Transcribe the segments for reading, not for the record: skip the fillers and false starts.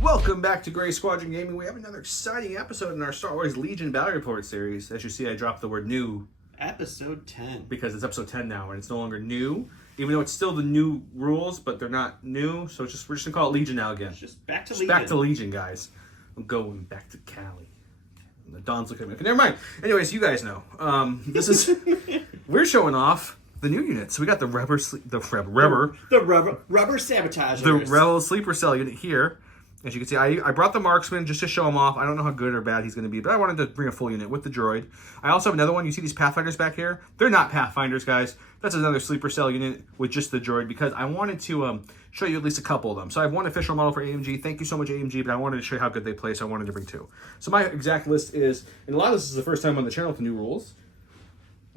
Welcome back to Gray Squadron Gaming. We have another exciting episode in our Star Wars Legion Battle Report series. As you see, I dropped the word new. Episode 10. Because it's episode 10 now, and it's no longer new. Even though it's still the new rules, but they're not new. So we're just going to call it Legion now again. Just back to Legion. Back to Legion, guys. I'm going back to Cali. And the Don's looking at me. Okay, never mind. Anyways, you guys know. This is... we're showing off the new units. So we got the rubber sabotagers. The Rebel sleeper cell unit here. As you can see, I brought the marksman just to show him off. I don't know how good or bad he's going to be, but I wanted to bring a full unit with the droid. I also have another one. You see these Pathfinders back here? They're not Pathfinders, guys. That's another sleeper cell unit with just the droid because I wanted to show you at least a couple of them. So I have one official model for AMG. Thank you so much, AMG, but I wanted to show you how good they play, so I wanted to bring two. So my exact list is, and a lot of this is the first time on the channel with the new rules.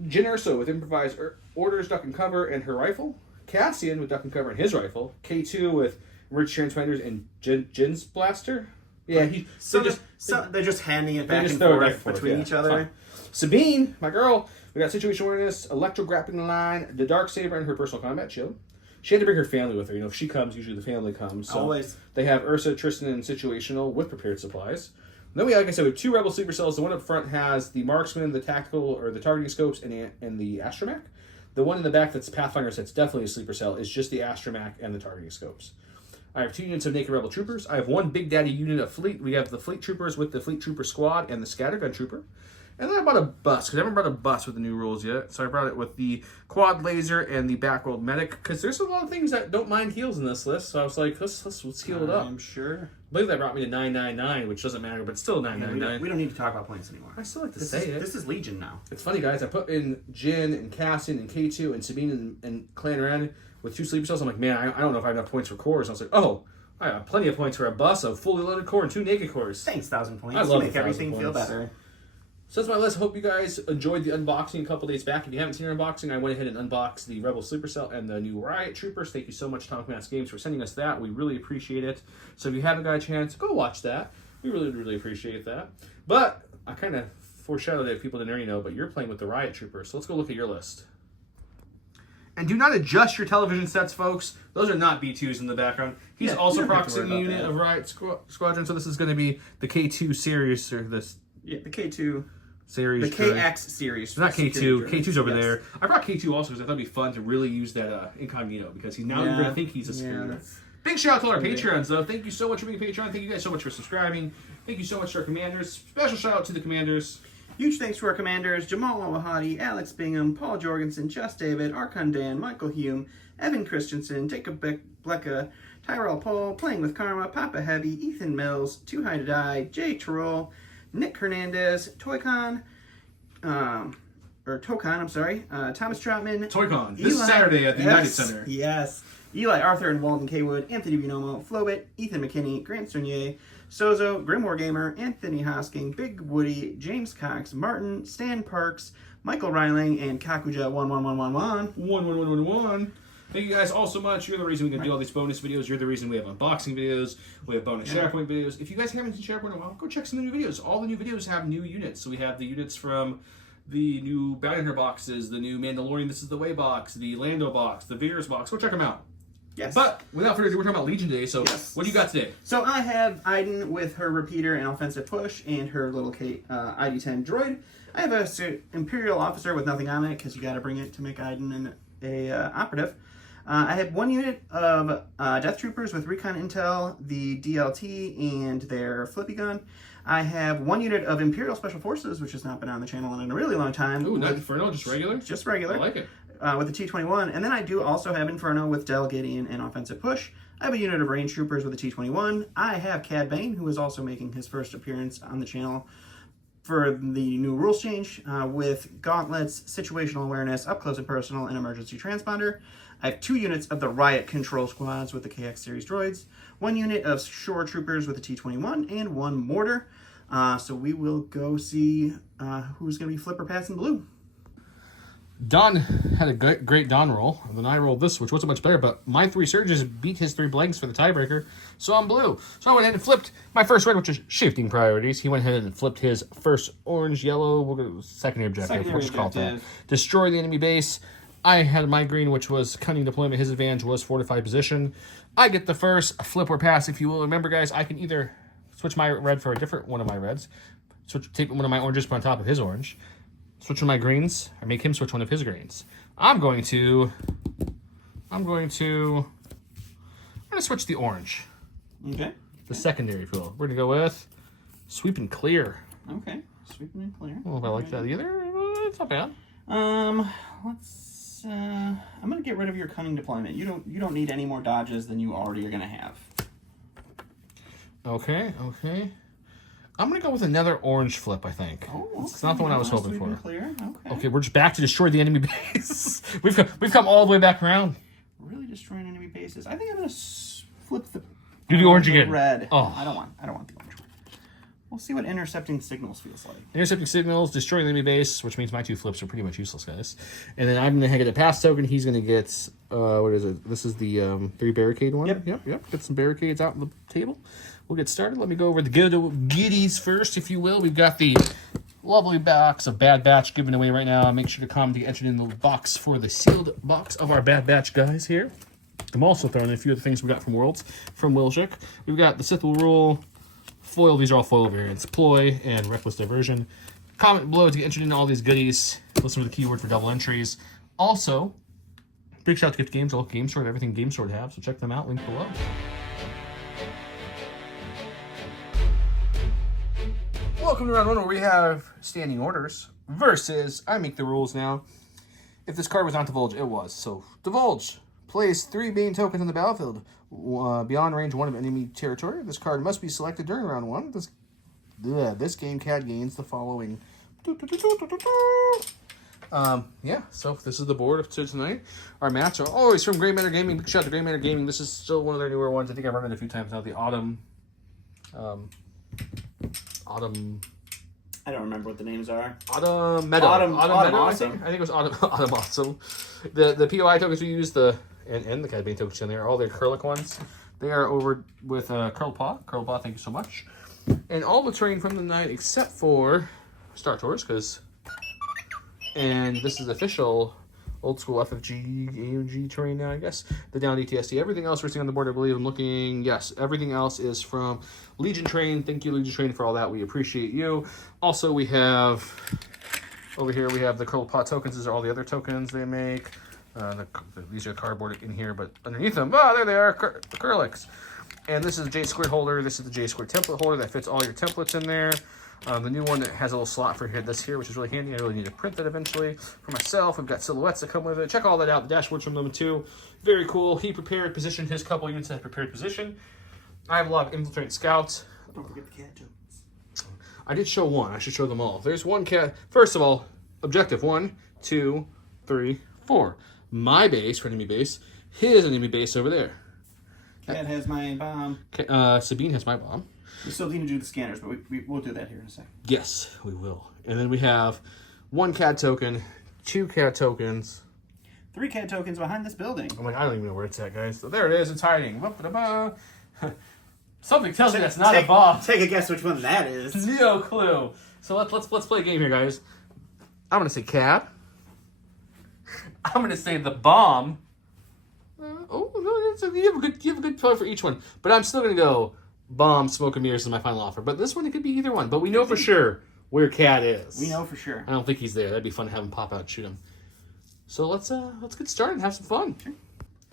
Jyn Erso with improvised orders, duck and cover, and her rifle. Cassian with duck and cover and his rifle. K2 with Rich Transponders and Jyn's blaster. Yeah, they're just handing it back and forth between each other. Sabine, my girl, we got situation awareness, electro grappling line, the dark saber, and her personal combat shield. She had to bring her family with her. You know, if she comes, usually the family comes. So always. They have Ursa, Tristan, and situational with prepared supplies. And then we, like I said, we have two rebel sleeper cells. The one up front has the marksman, the tactical or the targeting scopes, and the astromech. The one in the back that's Pathfinder, that's definitely a sleeper cell, is just the astromech and the targeting scopes. I have two units of Naked Rebel Troopers. I have one Big Daddy unit of Fleet. We have the Fleet Troopers with the Fleet Trooper Squad and the Scattergun Trooper. And then I bought a bus, because I haven't brought a bus with the new rules yet. So I brought it with the Quad Laser and the Backworld Medic, because there's a lot of things that don't mind heals in this list. So I was like, let's heal it up. I'm sure. I believe that brought me to 999, which doesn't matter, but it's still 999. We don't need to talk about points anymore. I still like to say it. This is Legion now. It's funny, guys. I put in Jyn and Cassian and K2 and Sabine and Clan Ren with two sleeper cells. I'm like, man, I don't know if I have enough points for cores. I was like, oh, I have plenty of points for a bus of fully loaded core and two naked cores. Thanks, 1,000 points. I love make everything feel better. So that's my list. Hope you guys enjoyed the unboxing a couple days back. If you haven't seen our unboxing, I went ahead and unboxed the Rebel Sleeper Cell and the new Riot Troopers. Thank you so much, Atomic Mass Games, for sending us that. We really appreciate it. So if you haven't got a chance, go watch that. We really, really appreciate that. But I kind of foreshadowed it if people didn't already know, but you're playing with the Riot Troopers. So let's go look at your list. And do not adjust your television sets, folks. Those are not B2s in the background. He's also proxying a unit of Riot Squadron, so this is going to be the K2 series, or this... Yeah, the K2 series. The KX series. It's not K2. K2's over there. I brought K2 also because I thought it'd be fun to really use that incognito, because you're going to think he's a screen. Big shout out to our Patreons, though. Thank you so much for being a Patreon. Thank you guys so much for subscribing. Thank you so much to our commanders. Special shout out to the commanders. Huge thanks to our commanders, Jamal Al-Wahadi, Alex Bingham, Paul Jorgensen, Just David, Archon Dan, Michael Hume, Evan Christensen, Jacob Blecka, Tyrell Paul, Playing with Karma, Papa Heavy, Ethan Mills, Too High to Die, Jay Terrell, Nick Hernandez, Tokan, Thomas Troutman. Toycon, this Saturday at the United Center. Yes. Eli Arthur and Walden Kaywood, Anthony Bunomo, Flobit, Ethan McKinney, Grant Cernier, Sozo, Grimoire Gamer, Anthony Hosking, Big Woody, James Cox, Martin, Stan Parks, Michael Reiling, and Kakuja11111. 1111. Thank you guys all so much. You're the reason we can do all these bonus videos. You're the reason we have unboxing videos. We have bonus SharePoint videos. If you guys haven't seen SharePoint in a while, go check some of the new videos. All the new videos have new units. So we have the units from the new Bounty Hunter boxes, the new Mandalorian This Is the Way box, the Lando box, the Veers box. Go check them out. Yes. But without further ado, we're talking about Legion today. So what do you got today? So I have Iden with her repeater and offensive push and her little ID-10 droid. I have a Imperial officer with nothing on it because you got to bring it to make Iden an operative. I have one unit of Death Troopers with Recon Intel, the DLT, and their Flippy Gun. I have one unit of Imperial Special Forces, which has not been on the channel in a really long time. Ooh, not Inferno, just regular? Just regular. I like it. With the T-21. And then I do also have Inferno with Del Gideon and Offensive Push. I have a unit of Range Troopers with the T-21. I have Cad Bane, who is also making his first appearance on the channel for the new rules change, with Gauntlets, Situational Awareness, Up Close and Personal, and Emergency Transponder. I have two units of the Riot Control Squads with the KX Series droids, one unit of Shore Troopers with the T-21, and one Mortar. So we will go see who's going to be Flipper passing blue. Don had a great Don roll, and then I rolled this, which wasn't much better, but my three surges beat his three blanks for the tiebreaker, so I'm blue. So I went ahead and flipped my first red, which is shifting priorities. He went ahead and flipped his first orange, yellow, we'll go secondary objective, we'll just call it that. Destroy the enemy base. I had my green, which was cunning deployment. His advantage was fortified position. I get the first flip or pass, if you will. Remember, guys, I can either switch my red for a different one of my reds, take one of my oranges, put on top of his orange, switch one of my greens, or make him switch one of his greens. I'm going to switch the orange. Okay. The secondary, if you will. We're going to go with sweep and clear. Okay. Sweeping and clear. I don't know if I like that either. It's not bad. Let's. I'm gonna get rid of your cunning deployment. You don't need any more dodges than you already are gonna have. Okay. I'm gonna go with another orange flip. I think. Oh, okay. It's not the one I was hoping for. Clear. Okay. Okay, we're just back to destroy the enemy base. we've come all the way back around. Really destroying enemy bases. I think I'm gonna flip the. Do the orange again. Red. Oh, I don't want the orange one. We'll see what intercepting signals feels like. Intercepting signals, destroying the enemy base, which means my 2 flips are pretty much useless, guys. And then I'm going to get a pass token. He's going to get, what is it? This is the 3 barricade one? Yep. Get some barricades out on the table. We'll get started. Let me go over the goodies first, if you will. We've got the lovely box of Bad Batch given away right now. Make sure to comment to get entered in the box for the sealed box of our Bad Batch guys here. I'm also throwing in a few of the things we got from Worlds, from Wilczek. We've got the Sith will rule. Foil, these are all foil variants. Ploy and Reckless Diversion. Comment below to get entered into all these goodies. Listen to the keyword for double entries. Also, big shout out to Gift Games, a local game store, everything Game Store have, so check them out, link below. Welcome to round 1 where we have standing orders versus I make the rules now. If this card was not divulge, it was. So, divulge. Place 3 Bane tokens on the battlefield beyond range 1 of enemy territory. This card must be selected during round 1. This game CAD gains the following. Yeah, so this is the board of tonight. Our match, always from Grey Matter Gaming. Big shout out to Grey Matter Gaming. This is still one of their newer ones. I think I've run it a few times now. The Autumn. I don't remember what the names are. Autumn Meadow. Autumn Meadow, Awesome. I think it was Autumn Awesome. The POI tokens we use, and the Cad Bane tokens in there, all the acrylic ones. They are over with Curl Paw. Curl Paw, thank you so much. And all the terrain from the night except for Star Tours, and this is official old school FFG AMG terrain now, I guess. The down DTSD. Everything else we're seeing on the board, I believe I'm looking. Yes, everything else is from Legion Train. Thank you, Legion Train, for all that. We appreciate you. Also, we have over here, we have the Curl Pot tokens. These are all the other tokens they make. These are cardboard in here, but underneath them, there they are, acrylics. And this is a J squared holder. This is the J squared template holder that fits all your templates in there. The new one that has a little slot for this here, which is really handy. I really need to print that eventually. For myself, we've got silhouettes that come with it. Check all that out. The dashboard's from them too. Very cool. He prepared position. His couple units have prepared position. I have a lot of infiltrate scouts. Don't forget the cat tokens. I did show one. I should show them all. There's one cat. First of all, objective 1, 2, 3, 4. My base for enemy base. His enemy base over there. Cat has my bomb. Sabine has my bomb. We still need to do the scanners, but we'll do that here in a second. Yes, we will. And then we have 1 CAD token, 2 CAD tokens. 3 cat tokens behind this building. I'm like, I don't even know where it's at, guys. So there it is. It's hiding. Something tells me that's not a bomb. Take a guess which one that is. No clue. So let's play a game here, guys. I'm gonna say CAD. I'm gonna say the bomb. You have a good point for each one, but I'm still gonna go bomb, smoke and mirrors is my final offer. But this one, it could be either one. But we know for sure where CAD is. We know for sure. I don't think he's there. That'd be fun to have him pop out and shoot him. So let's get started and have some fun. Sure.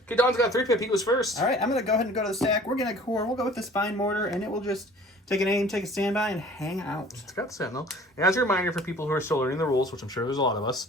Okay, Don's got a 3-pip. He was first. All right, I'm gonna go ahead and go to the stack. We're gonna core. We'll go with the spine mortar, and it will just take an aim, take a standby, and hang out. It's got Sentinel. And as a reminder for people who are still learning the rules, which I'm sure there's a lot of us,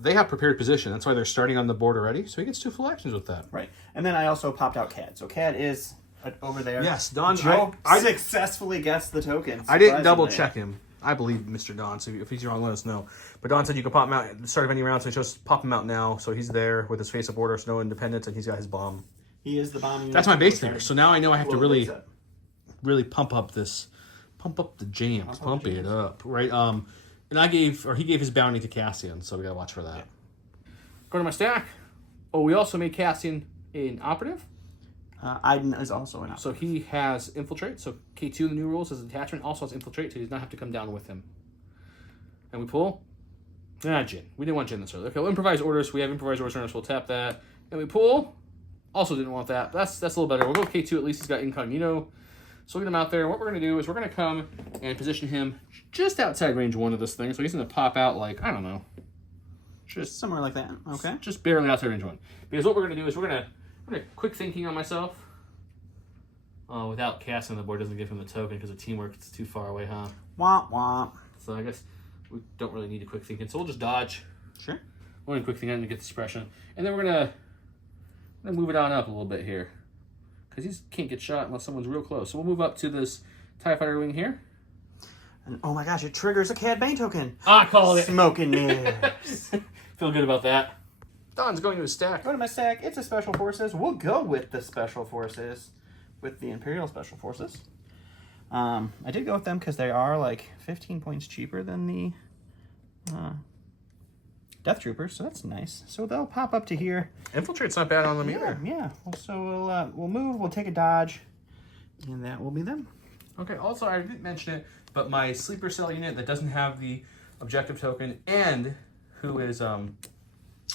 they have prepared position. That's why they're starting on the board already. So he gets 2 full actions with that. Right. And then I also popped out CAD. So CAD is over there. Yes, Don. Joe I successfully guessed the tokens. I didn't double check him. I believe Mr. Don. So if he's wrong, let us know. But Don said you can pop him out at the start of any round, so just pop him out now. So he's there with his face up order, no independence, and he's got his bomb. He is the bomb unit. That's my base there. So now I know I have to really pump up the jams, pump it up, right? And he gave his bounty to Cassian, so we gotta watch for that. Yeah. Go to my stack. Oh, we also made Cassian an operative. Iden is also an operative. So he has infiltrate. So K2 in the new rules as an attachment also has infiltrate, so he does not have to come down with him. And we pull. Jyn. We didn't want Jyn this early. Okay, we'll improvise orders. We have improvised orders, so we'll tap that. And we pull Also didn't want that. But that's a little better. We'll go with K2. At least he's got incognito. So we'll get him out there. And what we're going to do is we're going to come and position him just outside range 1 of this thing. So he's going to pop out like, I don't know. Just somewhere like that. Okay. Just barely outside range 1. Because what we're going to do is we're going to quick thinking on myself. Without Cassian on the board doesn't give him the token because of teamwork. It's too far away, huh? Womp womp. So I guess we don't really need a quick thinking. So we'll just dodge. Sure. One quick thing to get the suppression. And then we're going to move it on up a little bit here. Because he can't get shot unless someone's real close. So we'll move up to this TIE Fighter wing here. And oh my gosh, it triggers a Cad Bane token. I called it. Smoking mirrors. Feel good about that. Don's going to his stack. Go to my stack. It's a Special Forces. We'll go with the Special Forces. With the Imperial Special Forces. I did go with them because they are like 15 points cheaper than the Death Troopers, so that's nice. So they'll pop up to here. Infiltrate's not bad on them either. Yeah. So we'll move. We'll take a dodge, and that will be them. Okay. Also, I didn't mention it, but my sleeper cell unit that doesn't have the objective token and who is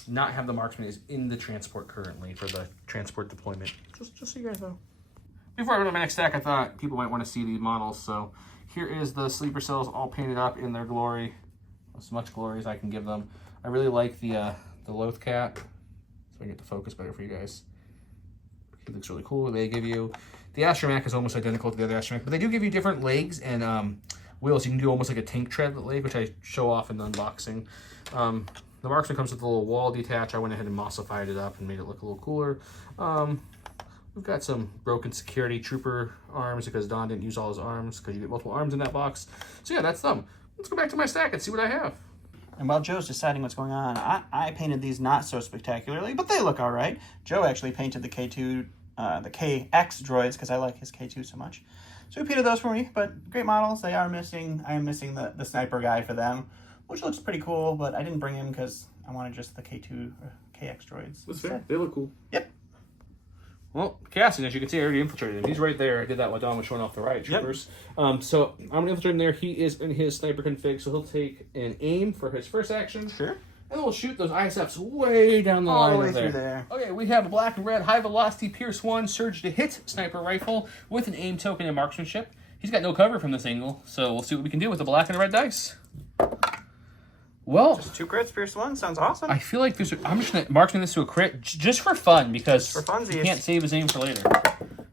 not have the marksman is in the transport currently for the transport deployment. Just so you guys know. Before I go to my next stack, I thought people might want to see these models. So here is the sleeper cells all painted up in their glory, as much glory as I can give them. I really like the Loth Cat, so I get to focus better for you guys. He looks really cool. They give you the Astromech is almost identical to the other Astromech, but they do give you different legs and wheels. You can do almost like a tank tread leg, which I show off in the unboxing. The marksman comes with a little wall detach. I went ahead and mossified it up and made it look a little cooler. We've got some broken security trooper arms because Don didn't use all his arms because you get multiple arms in that box. So yeah, that's them. Let's go back to my stack and see what I have. And while Joe's deciding what's going on, I painted these not so spectacularly, but they look all right. Joe actually painted the K2, the KX droids because I like his K2 so much. So he painted those for me, but great models. They are missing. I am missing the sniper guy for them, which looks pretty cool, but I didn't bring him because I wanted just the K2 or KX droids. That's fair. They look cool. Yep. Well, Cassian, as you can see, I already infiltrated him. He's right there. I did that while Don was showing off the Riot troopers. Yep. So I'm going to infiltrate him there. He is in his sniper config, so he'll take an aim for his first action. Sure. And then we'll shoot those ISFs way down the line. All the way through there. Okay, we have a black and red high velocity Pierce 1 surge to hit sniper rifle with an aim token and marksmanship. He's got no cover from this angle, so we'll see what we can do with the black and red dice. Well, just 2 crits, Pierce 1. Sounds awesome. I feel like I'm just going to marksman this to a crit just for fun because he can't save his aim for later.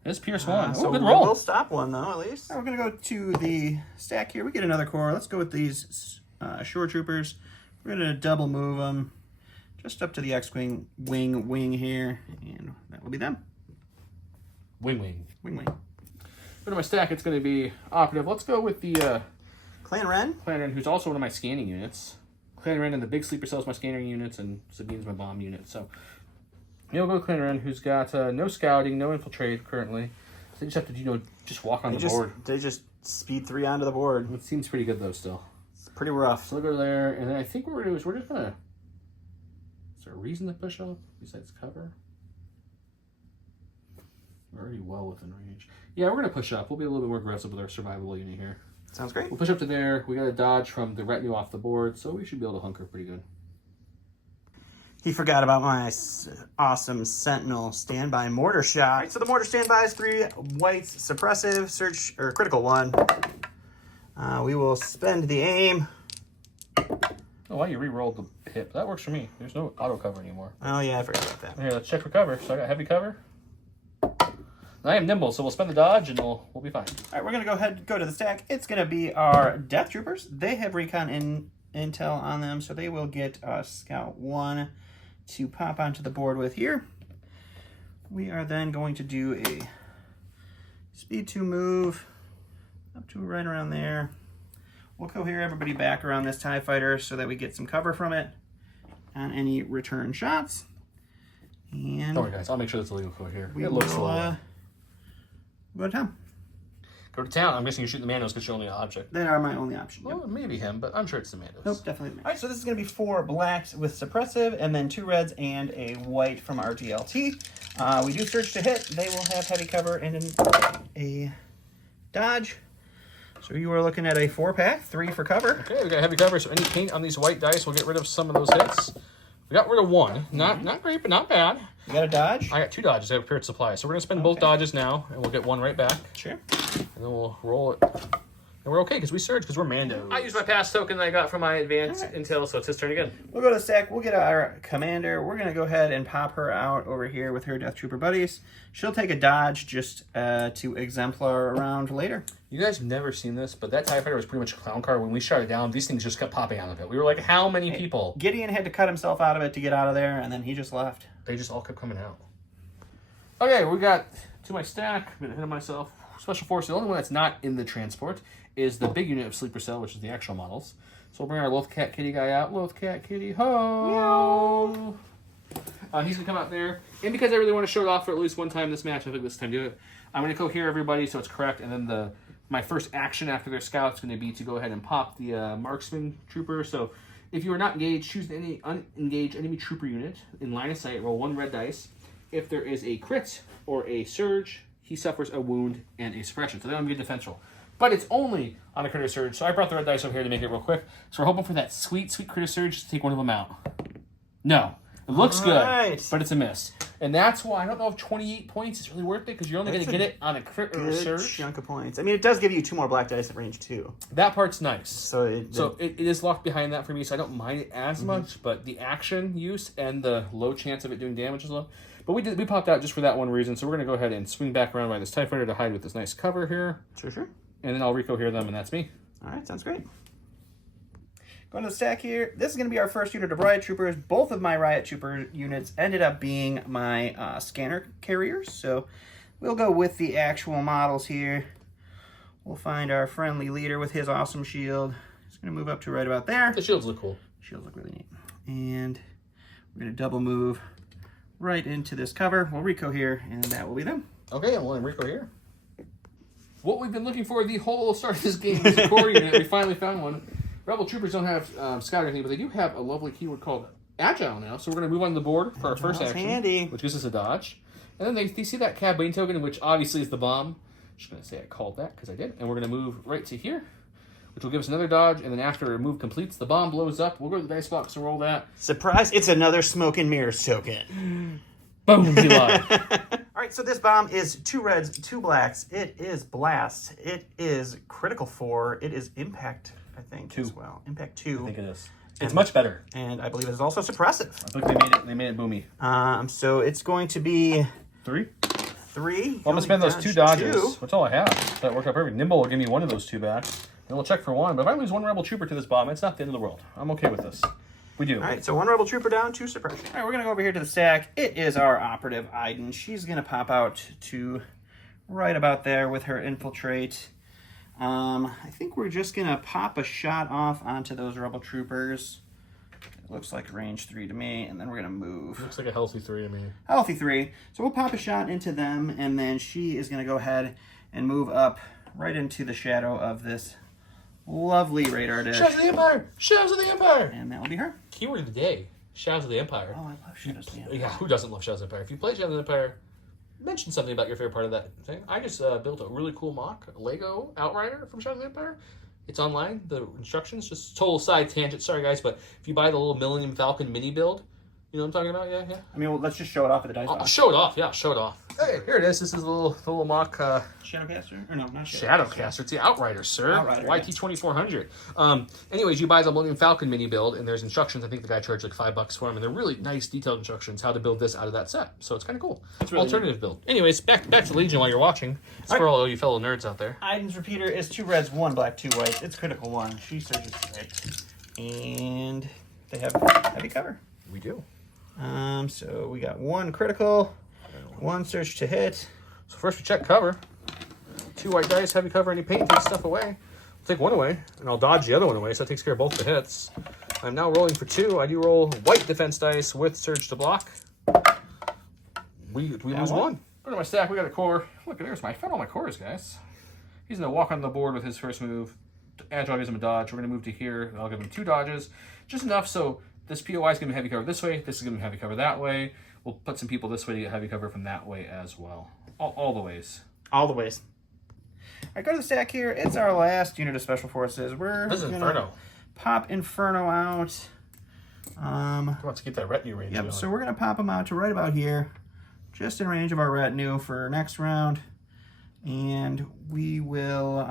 It's Pierce 1. So good roll. We'll stop one, though, at least. We're going to go to the stack here. We get another core. Let's go with these Shore Troopers. We're going to double move them just up to the X-Wing wing here, and that will be them. Wing. Wing. Go to my stack. It's going to be operative. Let's go with the Clan Ren. Clan Ren, who's also one of my scanning units. Clan Ren and the big sleeper cells my scanning units, and Sabine's my bomb unit. So you'll go Clan Ren, who's got no scouting, no infiltrate currently. So they just have to, just walk on the board. They just speed 3 onto the board. It seems pretty good though. Still, it's pretty rough. So we'll go there, and then I think what we're gonna do is we're just gonna. Is there a reason to push up besides cover? We're already well within range. Yeah, we're gonna push up. We'll be a little bit more aggressive with our survivable unit here. Sounds great. We'll push up to there. We got to dodge from the retinue off the board, so we should be able to hunker pretty good. He forgot about my awesome Sentinel standby mortar shot. All right, so the mortar standby is 3 whites, suppressive, search, or critical 1. We will spend the aim. Oh, wow, you re-rolled the hip. That works for me. There's no auto cover anymore. Oh, yeah, I forgot about that. Here, let's check for cover. So I got heavy cover. I am nimble, so we'll spend the dodge and we'll be fine. All right, we're going to go ahead and go to the stack. It's going to be our Death Troopers. They have recon intel on them, so they will get Scout 1 to pop onto the board with here. We are then going to do a speed 2 move up to right around there. We'll cohere everybody back around this TIE Fighter so that we get some cover from it on any return shots. And don't worry, guys. I'll make sure that's a legal cohere. It looks a little... Go to town. Go to town. I'm guessing you shoot the Mandos because you're only an object. They are my only option. Well, maybe him, but I'm sure it's the Mandos. Nope, definitely the Mandos. All right, so this is going to be 4 blacks with suppressive, and then 2 reds and a white from our GLT. We do search to hit. They will have heavy cover and a dodge. So you are looking at a 4-pack, 3 for cover. Okay, we got heavy cover, so any paint on these white dice will get rid of some of those hits. We got rid of 1. Not great, but not bad. You got a dodge? I got 2 dodges. I have prepared supply. So we're going to spend both dodges now, and we'll get 1 right back. Sure. And then we'll roll it. And we're okay because we surge because we're Mando. I used my pass token that I got from my advanced intel, so it's his turn again. We'll go to the stack. We'll get our commander. We're going to go ahead and pop her out over here with her Death Trooper buddies. She'll take a dodge just to exemplar around later. You guys have never seen this, but that TIE Fighter was pretty much a clown car. When we shot it down, these things just kept popping out of it. We were like, how many people? Gideon had to cut himself out of it to get out of there, and then he just left. They just all kept coming out. Okay, we got to my stack. I'm ahead of myself. Special Force, the only one that's not in the transport is the big unit of Sleeper Cell, which is the actual models. So we'll bring our Loth Cat Kitty guy out. Loth Cat Kitty, ho! He's going to come out there. And because I really want to show it off for at least one time this match, I think this time do it. I'm going to cohere everybody so it's correct. And then my first action after their scout is going to be to go ahead and pop the Marksman Trooper. So if you are not engaged, choose any unengaged enemy trooper unit in line of sight. Roll 1 red dice. If there is a crit or a surge, he suffers a wound and a suppression. So they don't get defense roll. But it's only on a critter surge. So I brought the red dice over here to make it real quick. So we're hoping for that sweet, sweet critter surge to take one of them out. No. It looks good, but it's a miss. And that's why I don't know if 28 points is really worth it, because you're only going to get it on a crit or a surge. Chunk of points. I mean, it does give you 2 more black dice at range 2. That part's nice. So it is locked behind that for me, so I don't mind it as much, but the action use and the low chance of it doing damage is low. But we popped out just for that one reason, so we're going to go ahead and swing back around by this TIE Fighter to hide with this nice cover here. Sure. And then I'll recohere them, and that's me. All right, sounds great. Going to the stack here. This is going to be our first unit of Riot Troopers. Both of my Riot Trooper units ended up being my scanner carriers, so we'll go with the actual models here. We'll find our friendly leader with his awesome shield. He's going to move up to right about there. The shields look cool. Shields look really neat. And we're going to double move right into this cover. We'll recohere, and that will be them. Okay, I'm willing Rico here. What we've been looking for the whole start of this game is a core unit. We finally found one. Rebel Troopers don't have scout or anything, but they do have a lovely keyword called Agile now. So we're going to move on the board for our first action, handy. Which gives us a dodge. And then they see that Cad Bane token, which obviously is the bomb. I'm just going to say I called that because I did. And we're going to move right to here, which will give us another dodge. And then after a move completes, the bomb blows up. We'll go to the dice box and roll that. Surprise, it's another Smoke and Mirrors token. Boom, he lied. All right, so this bomb is 2 reds, 2 blacks. It is Blast. It is Critical 4. It is Impact, I think, 2 as well. Impact 2. I think it is. It's much better. And I believe it is also suppressive. I think they made it boomy. So it's going to be 3. 3. Well, I'm gonna spend those 2 dodges. That's all I have. That worked out perfect. Nimble will give me one of those 2 back. And we'll check for 1. But if I lose 1 Rebel Trooper to this bomb, it's not the end of the world. I'm okay with this. We do. All right, so 1 Rebel Trooper down, 2 suppression. All right, we're going to go over here to the stack. It is our operative, Iden. She's going to pop out to right about there with her infiltrate. I think we're just going to pop a shot off onto those Rebel Troopers. It looks like range 3 to me, and then we're going to move. Looks like a healthy 3 to me. Healthy 3. So we'll pop a shot into them, and then she is going to go ahead and move up right into the shadow of this lovely radar dish. Shadows of the Empire! Shadows of the Empire! And that will be her. Keyword of the day, Shadows of the Empire. Oh, I love Shadows of the Empire. Yeah, who doesn't love Shadows of the Empire? If you play Shadows of the Empire, mention something about your favorite part of that thing. I just built a really cool mock Lego Outrider from Shadows of the Empire. It's online. The instructions, just total side tangent. Sorry, guys, but if you buy the little Millennium Falcon mini build, you know what I'm talking about? Yeah. I mean, well, let's just show it off at the dice I'll box. show it off. Yeah, show it off. Hey, here it is. This is the little mock Shadowcaster? Or no, not Shadowcaster. It's the Outrider, sir. Outrider, YT2400. Anyways, you buy the Millennium Falcon mini build, and there's instructions. I think the guy charged like $5 for them, and they're really nice, detailed instructions how to build this out of that set. So it's kind of cool. It's really alternative build. Anyways, back to Legion while you're watching. It's for all you fellow nerds out there. Iden's repeater is 2 reds, 1 black, 2 white. It's critical 1. She surges 6. And they have heavy cover. We do. So we got 1 critical, 1 surge to hit. So first we check cover. 2 white dice, heavy cover, any paint takes stuff away. I'll take 1 away, and I'll dodge the other one away, so that takes care of both the hits. I'm now rolling for 2. I do roll white defense dice with surge to block. We lose 1. Go to my stack, we got a core. Look, there's I found all my cores, guys. He's gonna walk on the board with his first move. Agile gives him a dodge. We're gonna move to here. I'll give him 2 dodges. Just enough so this POI is gonna be heavy cover this way. This is gonna be heavy cover that way. We'll put some people this way to get heavy cover from that way as well. All the ways. All the ways. All right, go to the stack here. It's our last unit of Special Forces. This is Inferno. Pop Inferno out. I want to keep that retinue range going. So we're going to pop them out to right about here. just in range of our retinue for next round. And we will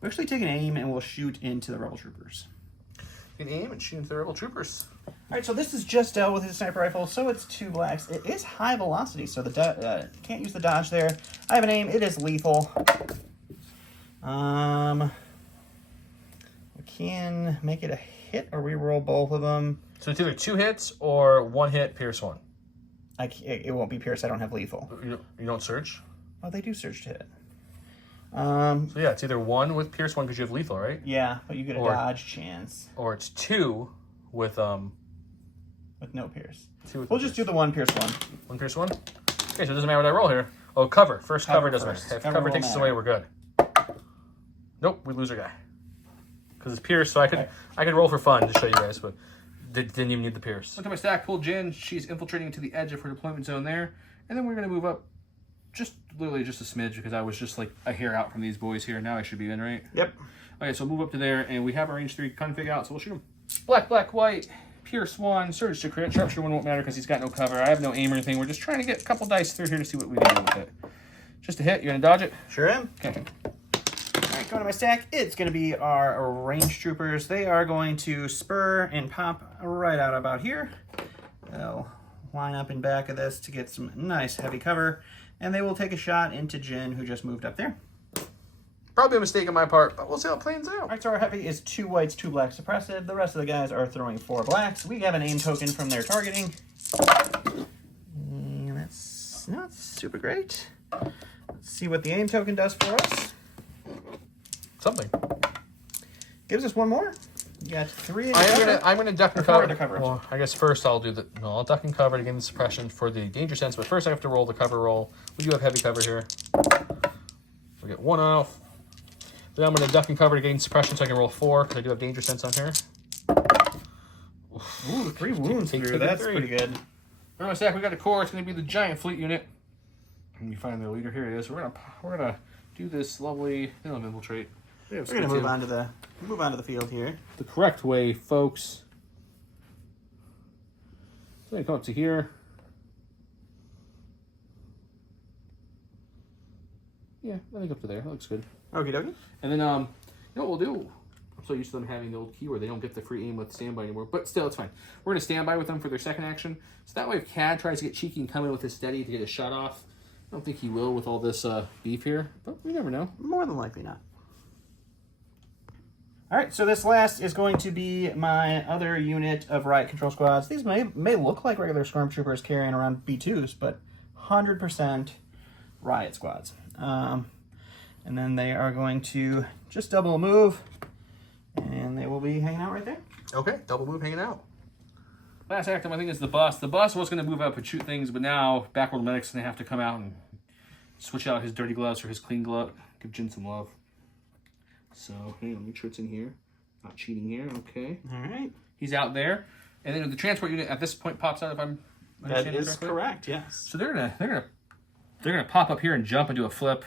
we'll actually take an aim and we'll shoot into the rebel troopers. You can aim and shoot into the rebel troopers. All right, so this is just dealt with his sniper rifle, so it's 2 blacks. It is high velocity, so the can't use the dodge there. I have an aim. It is lethal. We can make it a hit or re-roll both of them. So it's either 2 hits or 1 hit, pierce 1. It won't be pierce. I don't have lethal. You don't search? Oh, they do search to hit. So yeah, it's either 1 with pierce 1 because you have lethal, right? Yeah, but you get a dodge chance. Or it's 2 with no pierce. 2 with we'll just do the 1 pierce 1. 1 pierce 1? Okay, so it doesn't matter what I roll here. Oh, cover. First cover doesn't matter. If cover takes us away, we're good. Nope, we lose our guy. Because it's pierce, so I could roll for fun to show you guys, but didn't even need the pierce. Look at my stack, pull Jyn. She's infiltrating into the edge of her deployment zone there. And then we're going to move up literally just a smidge because I was just like a hair out from these boys here. Now I should be in, right? Yep. Okay, so move up to there, and we have our range 3 config out, so we'll shoot him. Black, black, white, pierce 1, surge to crit. Sharpshooter 1 won't matter because he's got no cover. I have no aim or anything. We're just trying to get a couple dice through here to see what we can do with it. Just a hit. You're going to dodge it? Sure am. Okay. Alright, going to my stack, it's going to be our range troopers. They are going to spur and pop right out about here. They'll line up in back of this to get some nice heavy cover, and they will take a shot into Jyn, who just moved up there. Probably a mistake on my part, but we'll see how it plays out. Alright, so our heavy is 2 whites, 2 blacks suppressive. The rest of the guys are throwing 4 blacks. We have an aim token from their targeting. And that's not super great. Let's see what the aim token does for us. Something. Gives us 1 more. You got 3. I'm gonna duck and cover. Coverage. Well, I guess first I'll duck and cover to gain the suppression for the danger sense, but first I have to roll the cover roll. We do have heavy cover here. We get 1 off. Then I'm gonna duck and cover to gain suppression so I can roll 4 because I do have danger sense on here. Ooh, 3 wounds through. That's pretty good. All right, stack. We got a core. It's gonna be the giant fleet unit. And you find their leader. Here it is. We're gonna do this lovely. They don't infiltrate. We're gonna move on to the field here. The correct way, folks. So I come up to here. Yeah, I think up to there. That looks good. Okie dokie. And then, you know what we'll do? I'm so used to them having the old key where they don't get the free aim with standby anymore. But still, it's fine. We're going to standby with them for their second action. So that way if Cad tries to get cheeky and come in with his steady to get a shot off, I don't think he will with all this beef here. But we never know. More than likely not. Alright, so this last is going to be my other unit of Riot Control Squads. These may look like regular Stormtroopers carrying around B2s, but 100% Riot Squads. And then they are going to just double move, and they will be hanging out right there. Okay, double move hanging out. Last active, I think, is the bus. The bus was going to move up and shoot things, but now backward medic's going to have to come out and switch out his dirty gloves for his clean glove. Give Jyn some love. So, hang on, make sure it's in here. Not cheating here, okay. All right. He's out there. And then the transport unit at this point pops out if I'm understanding correctly. That is correct, yes. So they're gonna pop up here and jump and do a flip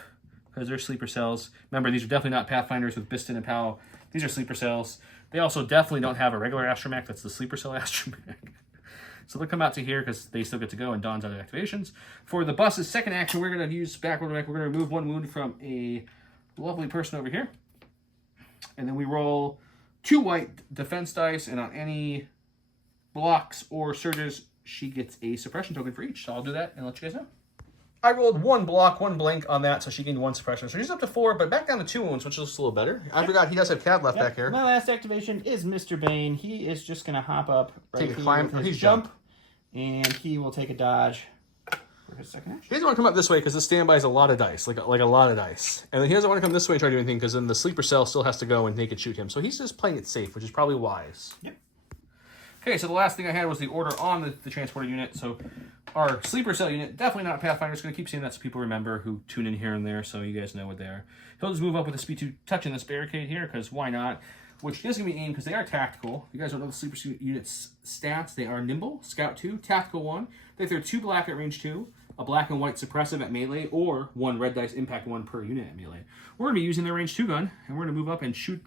because they're sleeper cells. Remember, these are definitely not Pathfinders with Biston and Powell. These are sleeper cells. They also definitely don't have a regular astromech. That's the sleeper cell astromech. So they'll come out to here because they still get to go and Dawn's other activations. For the bus's second action, we're going to use backward mech. We're going to remove 1 wound from a lovely person over here. And then we roll 2 white defense dice, and on any blocks or surges, she gets a suppression token for each. So I'll do that and let you guys know. I rolled 1 block, 1 blank on that, so she gained 1 suppression. So she's up to 4, but back down to 2 wounds, which is a little better. I forgot he does have Cad left back here. My last activation is Mr. Bane. He is just going to hop up right take a climb. With his jump, and he will take a dodge for his second action. He doesn't want to come up this way because the standby is a lot of dice, like a lot of dice. And then he doesn't want to come this way and try to do anything because then the sleeper cell still has to go and naked shoot him. So he's just playing it safe, which is probably wise. Yep. Okay, so the last thing I had was the order on the transporter unit. So our sleeper cell unit, definitely not Pathfinder. It's going to keep saying that so people remember who tune in here and there, so you guys know what they are. He'll just move up with a speed 2 touching this barricade here, because why not? Which is going to be aimed because they are tactical. If you guys don't know the sleeper unit's stats, they are nimble, scout 2, tactical 1. They throw 2 black at range 2, a black and white suppressive at melee, or 1 red dice impact 1 per unit at melee. We're going to be using their range 2 gun, and we're going to move up and shoot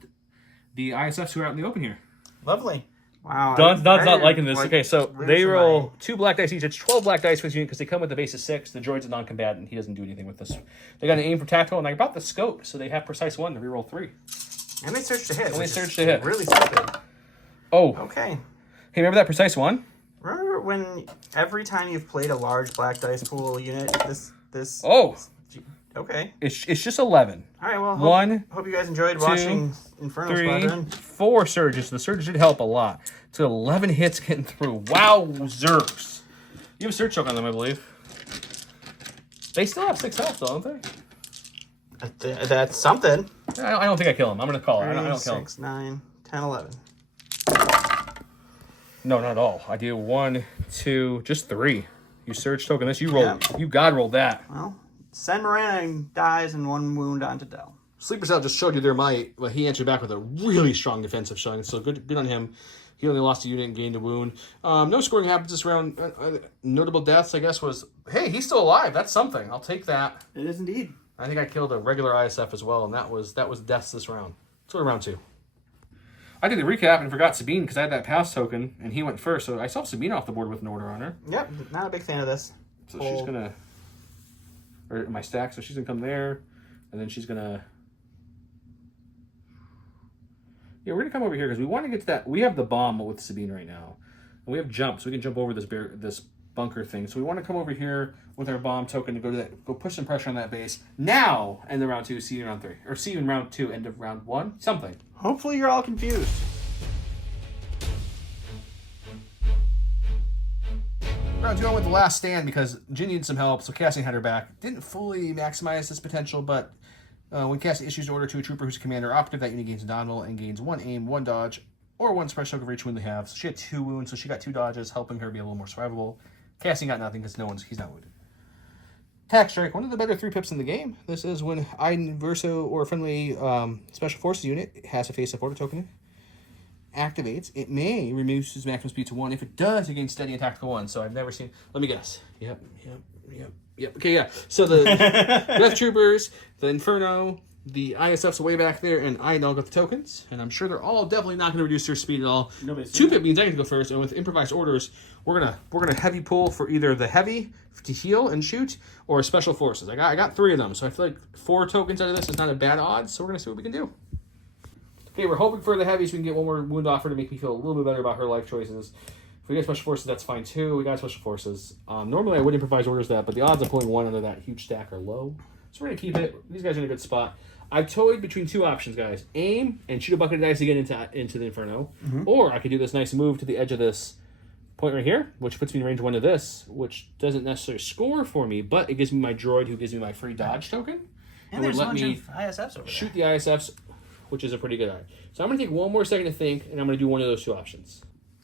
the ISFs who are out in the open here. Lovely. Wow. Don's not liking this. Like, Okay, so where's they roll somebody? 2 black dice each. It's 12 black dice for this unit because they come with the base of 6. The droid's a non-combatant. He doesn't do anything with this. They got an aim for tactical, and I brought the scope, so they have precise 1 to reroll 3. And they search to hit. And they search to hit. Really stupid. Oh. Okay. Hey, remember that precise 1? Remember when every time you've played a large black dice pool unit, this... Oh. Okay. It's just 11. All right, well, hope you guys enjoyed watching Inferno 3, Squadron. 4 surges. The surge did help a lot. So 11 hits getting through. Wow, Zerks. You have a surge choke on them, I believe. They still have 6 health, though, don't they? That's something. I don't think I kill him. I'm going to call it. I don't kill him. 6, 9, 10, 11. No, not at all. I do 1, 2, just 3. You surge token this. You roll. You God rolled that. Well, Sen Morana dies and 1 wound onto Del. Sleeper Cell just showed you their might, but he answered back with a really strong defensive showing. So good on him. He only lost a unit and gained a wound. No scoring happens this round. Notable deaths, I guess, was, hey, he's still alive. That's something. I'll take that. It is indeed. I think I killed a regular ISF as well, and that was deaths this round. So round 2. I did the recap and forgot Sabine because I had that pass token, and he went first. So I saw Sabine off the board with an order on her. Yep, not a big fan of this. So she's going to, or my stack, so she's going to come there, and then she's going to, yeah, we're going to come over here because we want to get to that. We have the bomb with Sabine right now, and we have jump, so we can jump over this bunker thing. So we want to come over here with our bomb token to go push some pressure on that base. Now, end of round 2, see you in round 3. Or see you in round 2, end of round 1, something. Hopefully you're all confused. Round 2, I went with the last stand because Jyn needed some help, so Cassian had her back. Didn't fully maximize this potential, but when Cassian issues an order to a trooper who's a commander operative, that unit gains a dodge roll and gains 1 aim, 1 dodge, or 1 spread token for each wound they have. So she had 2 wounds, so she got 2 dodges, helping her be a little more survivable. Cassian got nothing because he's not wounded. Tax Strike, one of the better 3 pips in the game. This is when Iden, Verso, or a friendly Special Forces unit has a face-up order token. Activates. It may remove his maximum speed to 1. If it does, it gains steady and tactical 1. So I've never seen... Let me guess. Yep. Okay, yeah. So the Death Troopers, the Inferno, the ISF's way back there, and Iden all got the tokens. And I'm sure they're all definitely not going to reduce their speed at all. 2-pip means I get to go first, and with improvised orders, we're gonna heavy pull for either the heavy to heal and shoot, or special forces. I got 3 of them, so I feel like 4 tokens out of this is not a bad odds. So we're gonna see what we can do. Okay, we're hoping for the heavy so we can get 1 more wound offer to make me feel a little bit better about her life choices. If we get special forces, that's fine too. We got special forces. Normally I would improvise orders that, but the odds of pulling 1 out of that huge stack are low. So we're gonna keep it. These guys are in a good spot. I've toyed between 2 options, guys. Aim and shoot a bucket of dice to get into the Inferno. Or I could do this nice move to the edge of this point right here, which puts me in range 1 of this, which doesn't necessarily score for me, but it gives me my droid who gives me my free dodge token. And there's a bunch of ISFs over shoot the ISFs, which is a pretty good eye. So I'm going to take 1 more second to think, and I'm going to do one of those 2 options.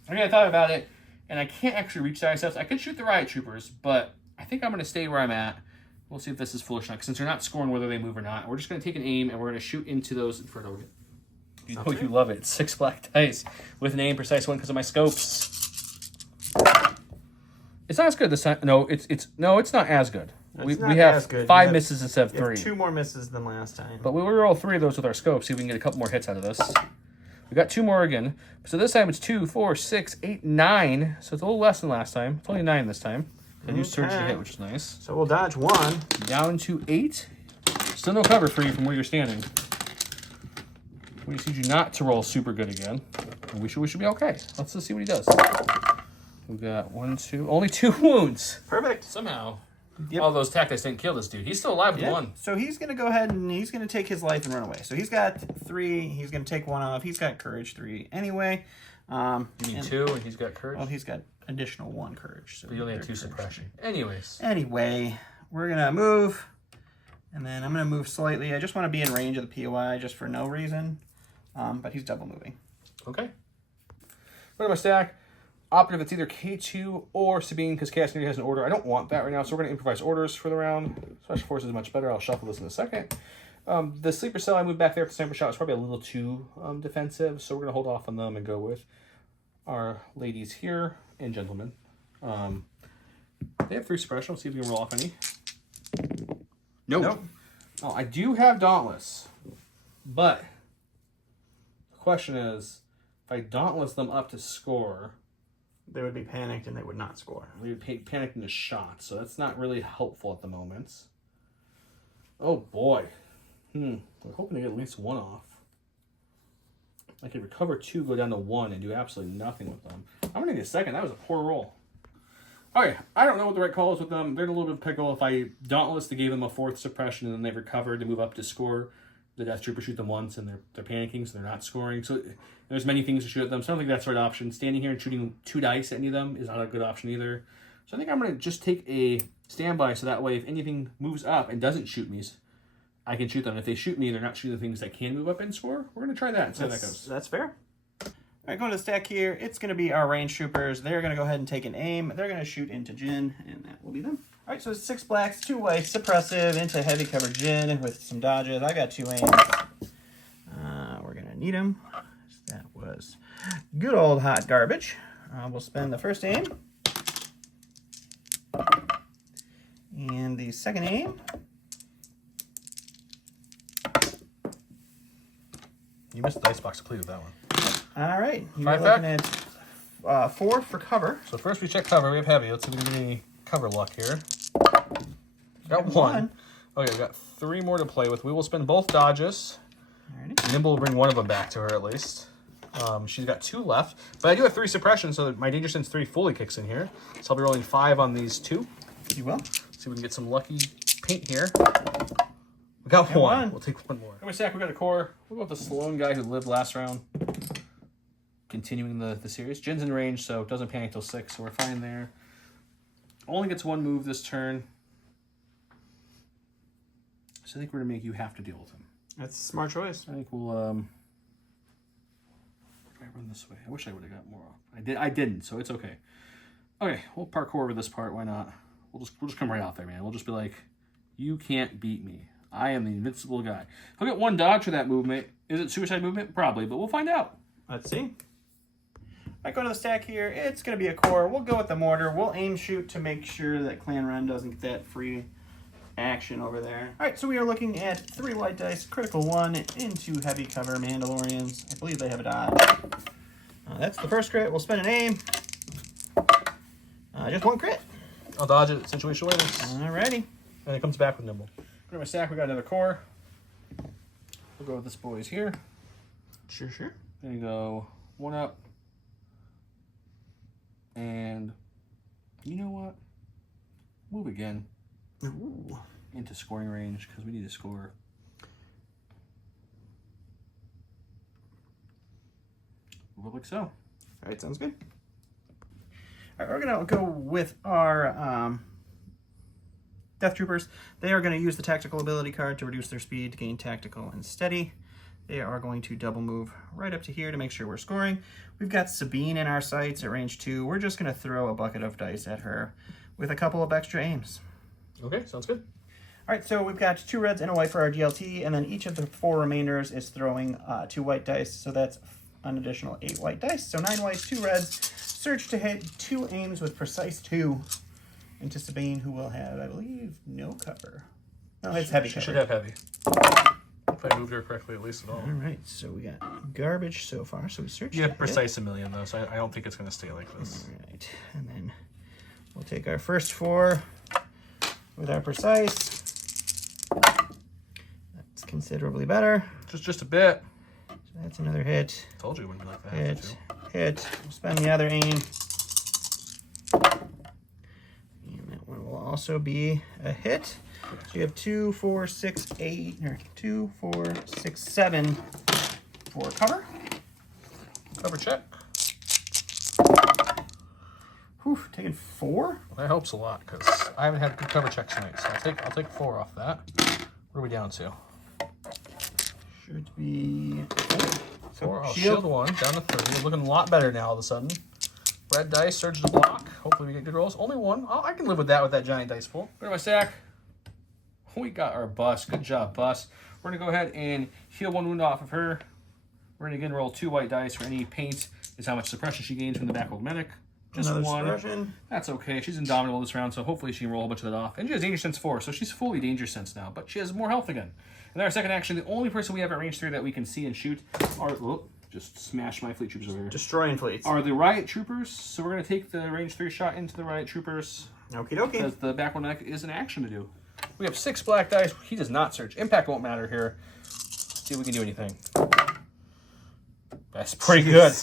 Okay, I thought about it, and I can't actually reach the ISFs. I could shoot the Riot Troopers, but I think I'm going to stay where I'm at. We'll see if this is foolish or not, because since they're not scoring whether they move or not, we're just going to take an aim, and we're going to shoot into those Inferno. You know you love it. It's 6 black dice with an aim, precise 1 because of my scopes. It's not as good this time. No, it's not as good. We have 5 misses instead of 3. 2 more misses than last time. But we will roll 3 of those with our scope, see if we can get a couple more hits out of this. We got 2 more again. So this time it's 2, 4, 6, 8, 9. So it's a little less than last time. It's only 9 this time. I do surge to hit, which is nice. So we'll dodge 1. Down to 8. Still no cover for you from where you're standing. We just need you not to roll super good again. We should be okay. Let's just see what he does. We got 1, 2, only 2 wounds. Perfect. Somehow, all those tactics didn't kill this dude. He's still alive with 1. So he's going to go ahead and he's going to take his life and run away. So he's got 3. He's going to take 1 off. He's got courage 3 anyway. You mean 2 and he's got courage? Well, he's got additional 1 courage. So but you only had 2 suppression. Anyway, we're going to move. And then I'm going to move slightly. I just want to be in range of the POI just for no reason. But he's double moving. Okay. Go to my stack. Operative, that's either K2 or Sabine, because Cassian has an order. I don't want that right now, so we're going to improvise orders for the round. Special Forces is much better. I'll shuffle this in a second. The Sleeper Cell, I moved back there for the sniper shot. It's probably a little too defensive, so we're going to hold off on them and go with our ladies here and gentlemen. They have 3 special. Let's see if we can roll off any. Nope. Oh, I do have Dauntless, but the question is, if I dauntless them up to score, they would be panicked and they would not score. They would be panicked into shot, so that's not really helpful at the moment. Oh boy. We're hoping to get at least one off. I could recover 2, go down to 1, and do absolutely nothing with them. I'm gonna need a second. That was a poor roll. Okay, I don't know what the right call is with them. They're in a little bit of pickle. If I dauntless, they gave them a 4th suppression, and then they recovered to move up to score. The Death Trooper shoot them once, and they're panicking, so they're not scoring. So there's many things to shoot at them. So I don't think that's the right option. Standing here and shooting 2 dice at any of them is not a good option either. So I think I'm gonna just take a standby, so that way if anything moves up and doesn't shoot me, I can shoot them. If they shoot me, they're not shooting the things that can move up and score. We're going to try that and see how that goes. That's fair. All right, going to the stack here, it's going to be our range troopers. They're going to go ahead and take an aim. They're going to shoot into Jyn, and that will be them. All right, so 6 blacks, 2 whites, suppressive, into heavy cover Jyn with some dodges. I got 2 aims. We're going to need them. That was good old hot garbage. We'll spend the first aim. And the second aim. You missed the dice box complete with that one. All right. You're looking at 4 for cover. So first we check cover. We have heavy. Let's see if we can get any cover luck here. Got 1. Okay, we got 3 more to play with. We will spend both dodges. Alrighty. Nimble will bring one of them back to her at least. She's got 2 left. But I do have 3 suppression, so that my Danger Sense 3 fully kicks in here. So I'll be rolling 5 on these 2. You will. See if we can get some lucky paint here. We got 1. We'll take 1 more. Every sack, we got a core. We'll go with the Sloan guy who lived last round. Continuing the series. Jyn's in range, so it doesn't panic till 6, so we're fine there. Only gets 1 move this turn. So I think we're going to make you have to deal with him. That's a smart choice. I think we'll, I run this way. I wish I would have got more off. I didn't, so it's okay. Okay, we'll parkour over this part. Why not? We'll just come right out there, man. We'll just be like, you can't beat me. I am the invincible guy. He'll get 1 dodge for that movement. Is it suicide movement? Probably, but we'll find out. Let's see. I go to the stack here. It's going to be a core. We'll go with the mortar. We'll aim shoot to make sure that Clan Ren doesn't get that free action over there. All right, so we are looking at 3 white dice, critical 1 into heavy cover Mandalorians. I believe they have a dodge. That's the first crit. We'll spend an aim. Just 1 crit. I'll dodge it. Situation awareness. Alrighty. And it comes back with Nimble. Go to my stack. We got another core. We'll go with this boys here. Sure. There you go. 1 up. And you know what? Move again. Ooh. Into scoring range because we need to score. Move like so. All right, sounds good. All right, we're going to go with our Death Troopers. They are going to use the tactical ability card to reduce their speed to gain tactical and steady. They are going to double move right up to here to make sure we're scoring. We've got Sabine in our sights at range 2. We're just going to throw a bucket of dice at her with a couple of extra aims. Okay, sounds good. All right, so we've got 2 reds and a white for our GLT, and then each of the 4 remainders is throwing 2 white dice, so that's an additional 8 white dice. So 9 whites, 2 reds. Search to hit 2 aims with precise 2 into Sabine, who will have, I believe, no cover. No, it's heavy cover. She should have heavy. If I moved her correctly, at least at all. All right, so we got garbage so far. So we searched. You have precise a million, though, so I don't think it's going to stay like this. All right, and then we'll take our first 4 with our precise. That's considerably better. Just a bit. So that's another hit. Told you it wouldn't be like that. Hit. We'll spend the other aim. And that one will also be a hit. So you have 2, 4, 6, 8, or 2, 4, 6, 7 for cover. Cover check. Whew, taking 4? That helps a lot because I haven't had good cover checks tonight, so I'll take 4 off that. What are we down to? Should be 4. I'll shield 1 down to 3. We're looking a lot better now all of a sudden. Red dice, surge to block. Hopefully we get good rolls. Only 1. I can live with that giant dice pool. Go to my stack. We got our Bus. Good job, Bus. We're going to go ahead and heal 1 wound off of her. We're going to again roll 2 white dice for any paint is how much suppression she gains from the back old medic. Just another 1. suppression. That's okay. She's indomitable this round, so hopefully she can roll a bunch of that off. And she has Danger Sense 4, so she's fully Danger Sense now, but she has more health again. And then our second action, the only person we have at range 3 that we can see and shoot are... just smash my fleet troopers over here. Destroying fleets. Are the Riot troopers, so we're going to take the range 3 shot into the Riot troopers. Okie dokie. Because the back one is an action to do. We have 6 black dice. He does not search. Impact won't matter here. Let's see if we can do anything. That's pretty good.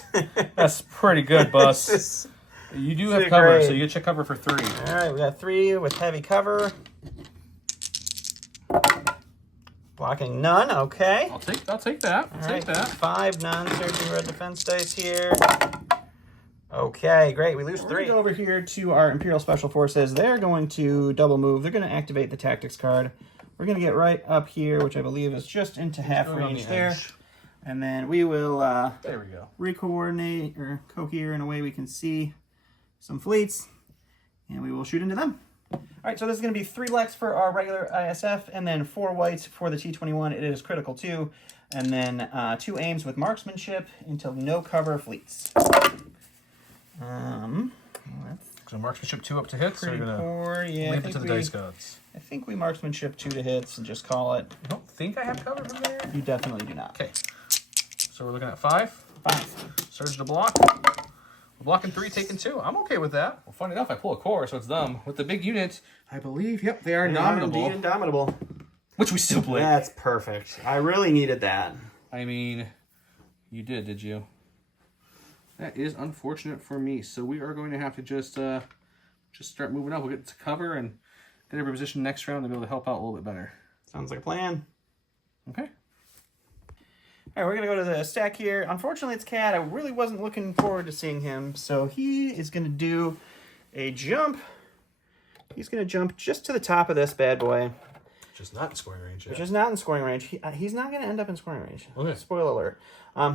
That's pretty good, Bus. You do have cover, great. so you get your cover for 3. All right, we got 3 with heavy cover. Blocking none, okay. I'll take that. I'll take that. 5 non-surging red defense dice here. Okay, great. We lose 3. We're going to go over here to our Imperial Special Forces. They're going to double move. They're going to activate the tactics card. We're going to get right up here, which I believe is just into half range there. And then we will there we go. Recoordinate or cohere in a way we can see some fleets, and we will shoot into them. All right, so this is going to be 3 blacks for our regular ISF, and then 4 whites for the T-21. It is critical too, and then 2 aims with marksmanship into no cover fleets. So marksmanship 2 up to hit, so you're going to leave it to the dice gods. I think we marksmanship 2 to hits and just call it. I don't think I have cover from there. You definitely do not. Okay. So we're looking at 5. 5. Surge to block. We're blocking 3, taking 2. I'm okay with that. Well, funny enough, I pull a core, so it's dumb. With the big unit, I believe, yep, they are indomitable. Indeed indomitable. Which we still play. That's perfect. I really needed that. I mean, you did you? That is unfortunate for me. So we are going to have to just start moving up. We'll get to cover and get every position next round to be able to help out a little bit better. Sounds like a plan. Okay. All right, we're going to go to the stack here. Unfortunately, it's Cad. I really wasn't looking forward to seeing him. So he is going to do a jump. He's going to jump just to the top of this bad boy. Just not in scoring range yet. Which is not in scoring range. He's not going to end up in scoring range. Okay. Spoiler alert.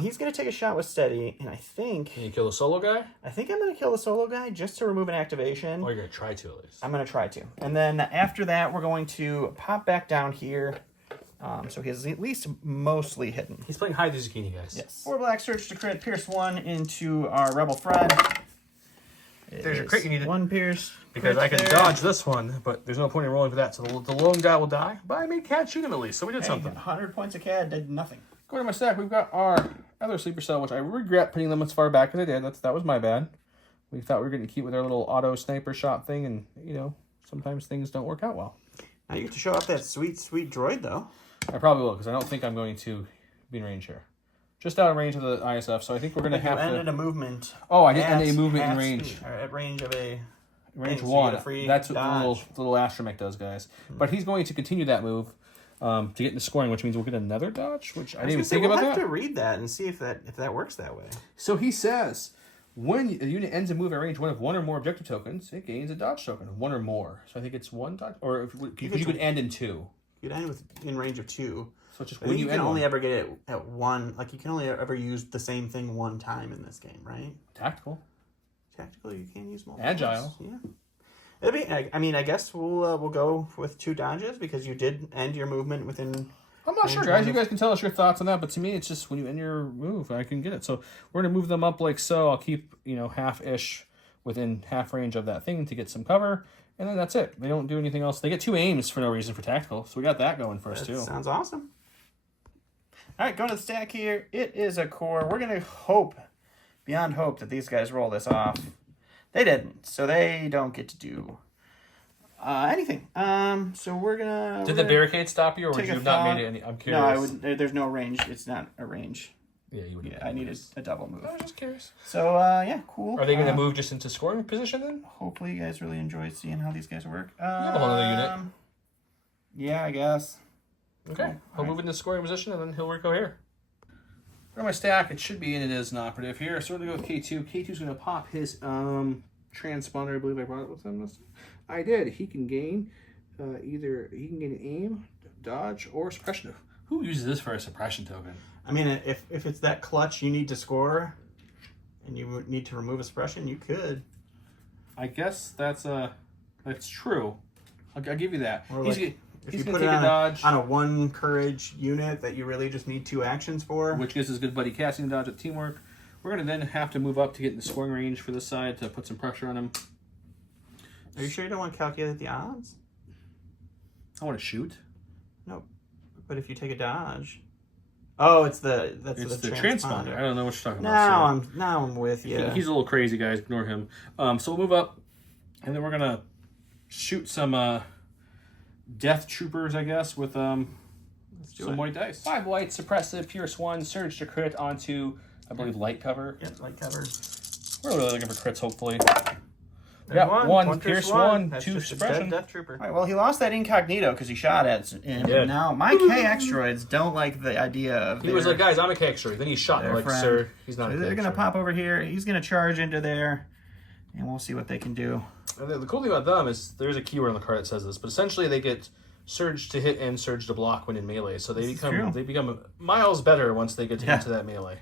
He's going to take a shot with steady, and I think... Can you kill the solo guy? I think I'm going to kill the solo guy just to remove an activation. Or you're going to try to, at least. I'm going to try to. And then after that, we're going to pop back down here. So he's at least mostly hidden. He's playing hide the zucchini, guys. Yes. 4 black search to crit, pierce 1 into our rebel friend. There's your crit you needed. 1 pierce. Because I can dodge this one, but there's no point in rolling for that. So the lone guy will die. But I made Cad shoot him at least, so we did something. 100 points of Cad did nothing. Going to my stack, we've got our other sleeper cell, which I regret putting them as far back as I did. That was my bad. We thought we were going to keep with our little auto sniper shot thing, and, you know, sometimes things don't work out well. Now you get to show off that sweet, sweet droid, though. I probably will, because I don't think I'm going to be in range here. Just out of range of the ISF, so I think we're going to have to... You ended a movement. Oh, I did end a movement in range. Or at range of a... Range so 1. That's what dodge. the little astromech does, guys. But he's going to continue that move to get into scoring, which means we'll get another dodge, which I didn't even think about that. We'll have to read that and see if that works that way. So he says, when a unit ends a move at range 1 of 1 or more objective tokens, it gains a dodge token, 1 or more. So I think it's 1 dodge, or if you could end in 2. You'd end in range of 2. So just I think you can only ever get it at 1. Like you can only ever use the same thing 1 time in this game, right? Tactical. Tactical, you can use multiple. Agile. Yeah. It'll be. I mean, I guess we'll go with 2 dodges because you did end your movement within. I'm not sure, guys. You guys can tell us your thoughts on that, but to me, it's just when you end your move, I can get it. So we're gonna move them up like so. I'll keep half-ish within half range of that thing to get some cover, and then that's it. They don't do anything else. They get 2 aims for no reason for tactical, so we got that going for us too. Sounds awesome. All right, going to the stack here. It is a core. We're gonna hope, beyond hope, that these guys roll this off. They didn't, so they don't get to do anything. So we're gonna. Did the barricade stop you, or would you have not made it any? I'm curious. No, I would. There's no range. It's not a range. Yeah, you would. Yeah, I needed a double move. I was just curious. So yeah, cool. Are they going to move just into scoring position then? Hopefully, you guys really enjoyed seeing how these guys work. You have a whole other unit. Yeah, I guess. Okay, he'll move into scoring position, and then he'll work over here. For my stack, it should be, and it is an operative here. So we're going to go with K2. K2's going to pop his transponder. I believe I brought it with him. I did. He can gain either an aim, dodge, or suppression. Who uses this for a suppression token? I mean, if it's that clutch you need to score, and you need to remove a suppression, you could. I guess that's true. I'll give you that. Or He's going to take a dodge. On a 1 courage unit that you really just need 2 actions for. Which gives his good buddy Cassian dodge at teamwork. We're going to then have to move up to get in the scoring range for this side to put some pressure on him. Are you sure you don't want to calculate the odds? I want to shoot. No. But if you take a dodge, Oh, it's the transponder. I don't know what you're talking about. Now I'm with you. He's a little crazy, guys. Ignore him. So we'll move up, and then we're gonna shoot some death troopers, I guess, with some white dice. 5 white, suppressive, pierce 1, surge to crit onto, I believe, light cover. Yeah, light cover. We're really looking for crits, hopefully. Yeah, one pierce 1, 2 suppression. Death trooper. All right, well, he lost that incognito because he shot at it. And now my KX droids don't like the idea of. He was like, guys, I'm a KX droid. Then he shot. Like, friend. Sir, he's not a KX droid. They're going to pop over here. He's going to charge into there. And we'll see what they can do. The cool thing about them is there's a keyword on the card that says this, but essentially they get surge to hit and surge to block when in melee. So they become miles better once they get to into that melee.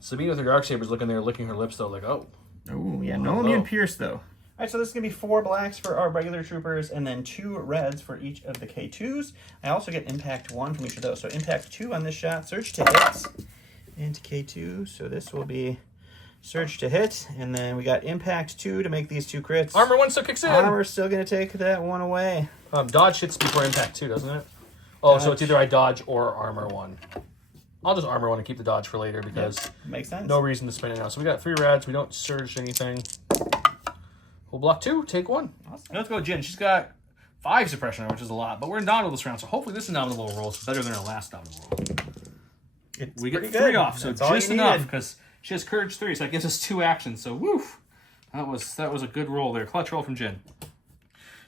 Sabine with her Darksabers looking there, licking her lips though, like, oh. Oh, yeah, no immune pierce though. All right, so this is going to be 4 blacks for our regular troopers and then 2 reds for each of the K2s. I also get impact 1 from each of those. So impact 2 on this shot, surge to hit into K2. So this will be surge to hit, and then we got impact 2 to make these 2 crits. Armor 1 still kicks in. Armor's still going to take that 1 away. Dodge hits before impact 2, doesn't it? Oh, dodge. So it's either I dodge or armor 1. I'll just armor 1 and keep the dodge for later because makes sense. No reason to spend it now. So we got 3 reds. We don't surge anything. We'll block 2, take 1. Awesome. Let's go Jyn. She's got 5 suppression, which is a lot, but we're indomitable this round, so hopefully this indomitable roll is better than our last indomitable roll. We get 3 off, so just enough because she has courage 3, so that gives us 2 actions. So woof, that was a good roll there. Clutch roll from Jyn.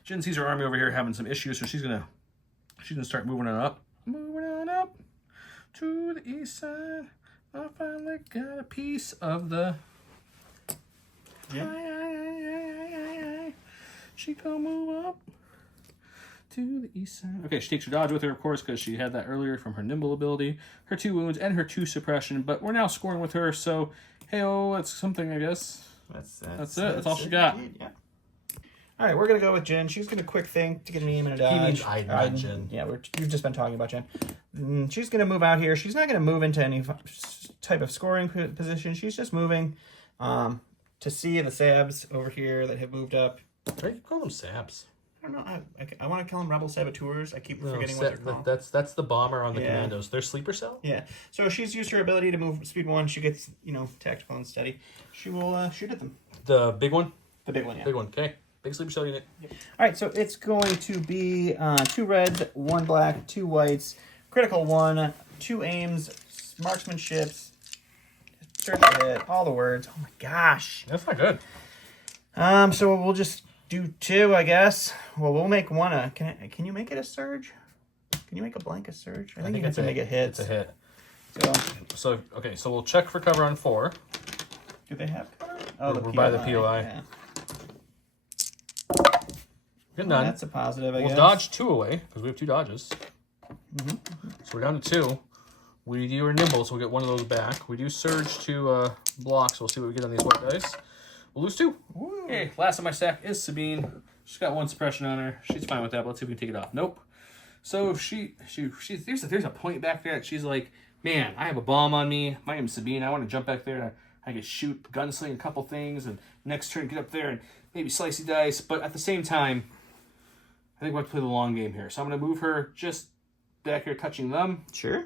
Jyn sees her army over here having some issues, so she's gonna start moving on up. Moving on up to the east side. I finally got a piece of the. She gonna move up to the east side. Okay, she takes her dodge with her, of course, because she had that earlier from her nimble ability, her 2 wounds, and her 2 suppression. But we're now scoring with her, so hey-oh, that's something, I guess. That's it. That's all she got. Yeah. All right, we're gonna go with Jyn. She's gonna quick think to get an aim and a dodge. He means Iden, Jyn. Yeah, we've just been talking about Jyn. She's gonna move out here. She's not gonna move into any type of scoring position. She's just moving to see the Sabs over here that have moved up. Why do you call them Sabs? I don't know. I want to call them Rebel Saboteurs. I keep forgetting what they're called. That's the bomber on the commandos. They're sleeper cell? Yeah. So she's used her ability to move speed 1. She gets, tactical and steady. She will shoot at them. The big one? The big one, yeah. Big one, okay. Big sleeper cell unit. Yep. All right, so it's going to be 2 reds, 1 black, 2 whites, critical 1, 2 aims, marksmanships, surge to hit, all the words. Oh my gosh. That's not good. So we'll just do 2, I guess. Well, we'll make 1 can you make it a surge? Can you make a blank a surge? I think you have to make it hit. It's a hit. So we'll check for cover on 4. Do they have cover? Oh, we're by the POI. Yeah. Good none. That's a positive, I guess. We'll dodge 2 away because we have 2 dodges. So we're down to 2. We do our nimble, so we'll get 1 of those back. We do surge to block, so we'll see what we get on these white dice. We'll lose 2. Woo. Okay, last of my stack is Sabine. She's got 1 suppression on her. She's fine with that, but let's see if we can take it off. Nope. So if there's a point back there that she's like, man, I have a bomb on me. My name's Sabine. I want to jump back there and I can shoot, gunsling a couple things, and next turn get up there and maybe slicey dice. But at the same time, I think we'll have to play the long game here. So I'm going to move her just back here, touching them. Sure.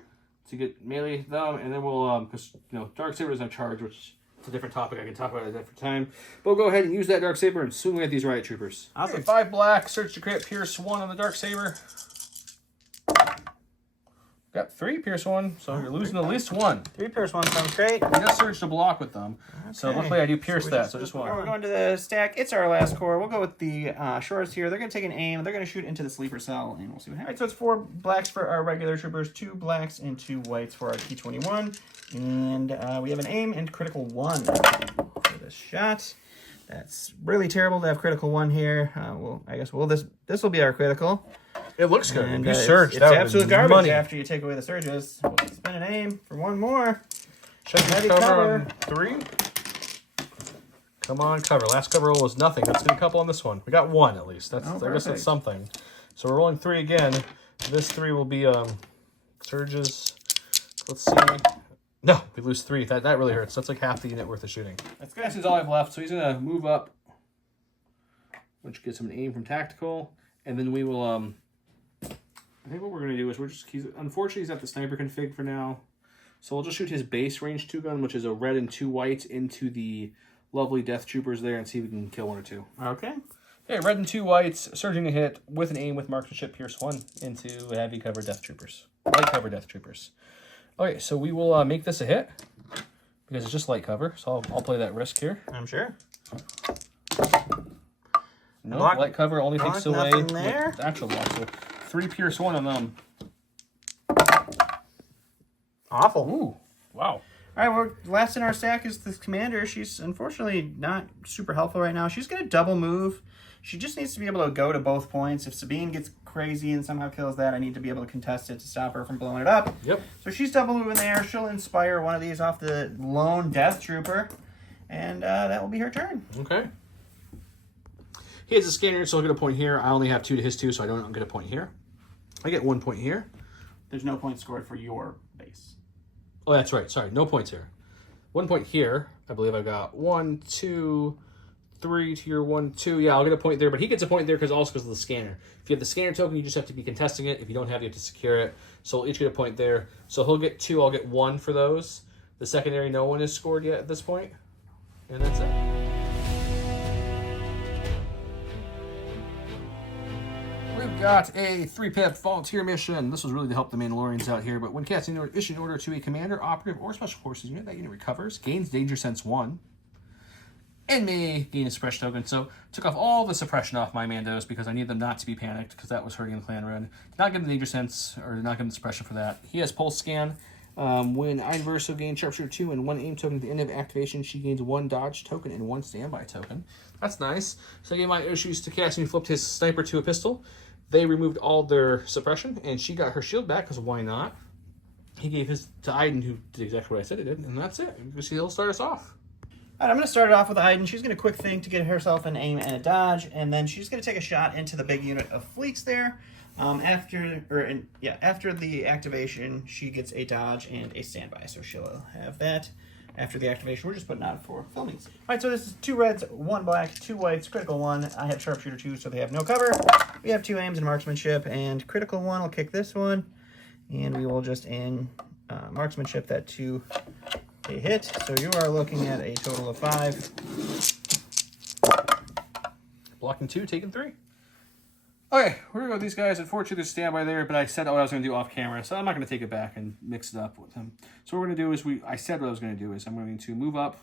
To get melee them, and then we'll, because, Darksaber is no charge, which is a different topic I can talk about at a different time. But we'll go ahead and use that Darksaber and swing at these Riot Troopers. Awesome. Okay, 5 black, search to crit, pierce 1 on the Darksaber. Got 3 pierce 1, so you're losing at least 1. 3 pierce 1 sounds great. We just surge to block with them. Okay. So luckily I do pierce so just 1. We're going to the stack. It's our last core. We'll go with the shorts here. They're going to take an aim. They're going to shoot into the sleeper cell, and we'll see what happens. All right, so it's 4 blacks for our regular troopers, 2 blacks and 2 whites for our T21. And we have an aim and critical 1 for this shot. That's really terrible to have critical 1 here. I guess this will be our critical. It looks good. And, you surge. It's absolute garbage money. After you take away the surges. We'll spin an aim for 1 more. Check heavy cover on 3. Come on, cover. Last cover roll was nothing. Let's get a couple on this one. We got 1 at least. I guess that's something. So we're rolling 3 again. This 3 will be surges. Let's see. No, we lose 3. That really hurts. That's like half the unit worth of shooting. That's good. That's all I have left. So he's gonna move up, which gets him an aim from tactical, and then we will I think what we're going to do is unfortunately he's at the sniper config for now. So we'll just shoot his base range 2 gun, which is a red and 2 white, into the lovely death troopers there and see if we can kill 1 or 2. Okay. Okay, red and 2 whites, surging to hit with an aim with marksmanship, pierce 1 into heavy cover death troopers. Light cover death troopers. Okay, so we will make this a hit because it's just light cover. So I'll play that risk here. I'm sure. No, light cover only takes away with there. the actual block. So 3 pierce 1 on them. Awful. Ooh, wow. All right, well, last in our stack is the commander. She's unfortunately not super helpful right now. She's going to double move. She just needs to be able to go to both points. If Sabine gets crazy and somehow kills that, I need to be able to contest it to stop her from blowing it up. Yep. So she's double moving there. She'll inspire one of these off the lone death trooper, and that will be her turn. Okay. He has a scanner, so I'll get a point here. I only have 2 to his 2, so I don't get a point here. I get 1 point here. There's no point scored for your base. Oh, that's right. Sorry, no points here. 1 point here. I believe I got 1, 2, 3 to your 1, 2. Yeah, I'll get a point there, but he gets a point there because of the scanner. If you have the scanner token, you just have to be contesting it. If you don't have, you have to secure it. So we'll each get a point there. So he'll get 2. I'll get 1 for those. The secondary, no one is scored yet at this point, and that's it. We've got a 3-pip volunteer mission. This was really to help the Mandalorians out here, but when casting an issued order to a commander, operative, or special forces unit, that unit recovers, gains danger sense 1, and may gain a suppression token. So took off all the suppression off my Mandos because I need them not to be panicked because that was hurting the clan red. Did not give them danger sense, or did not give them suppression for that. He has pulse scan. When Iden Verso gains sharpshooter 2 and 1 aim token at the end of activation, she gains 1 dodge token and 1 standby token. That's nice. So I gave my issues to Cassian, who flipped his sniper to a pistol. They removed all their suppression, and she got her shield back, because why not? He gave his to Iden, who did exactly what I said he did, and that's it. He'll start us off. All right, I'm going to start it off with Iden. She's going to quick think to get herself an aim and a dodge, and then she's going to take a shot into the big unit of fleets there. After the activation, she gets a dodge and a standby, so she'll have that. After the activation, we're just putting out for filming. All right, so this is 2 reds, 1 black, 2 whites, critical 1. I have sharpshooter 2, so they have no cover. We have 2 aims and marksmanship, and critical 1 will kick this one, and we will just in marksmanship that 2 a hit. So you are looking at a total of 5. Blocking 2, taking 3. Okay, we're going to go with these guys. Unfortunately, there's standby there, but I said what I was going to do off camera, so I'm not going to take it back and mix it up with them. So what we're going to do is, I said what I was going to do is I'm going to move up,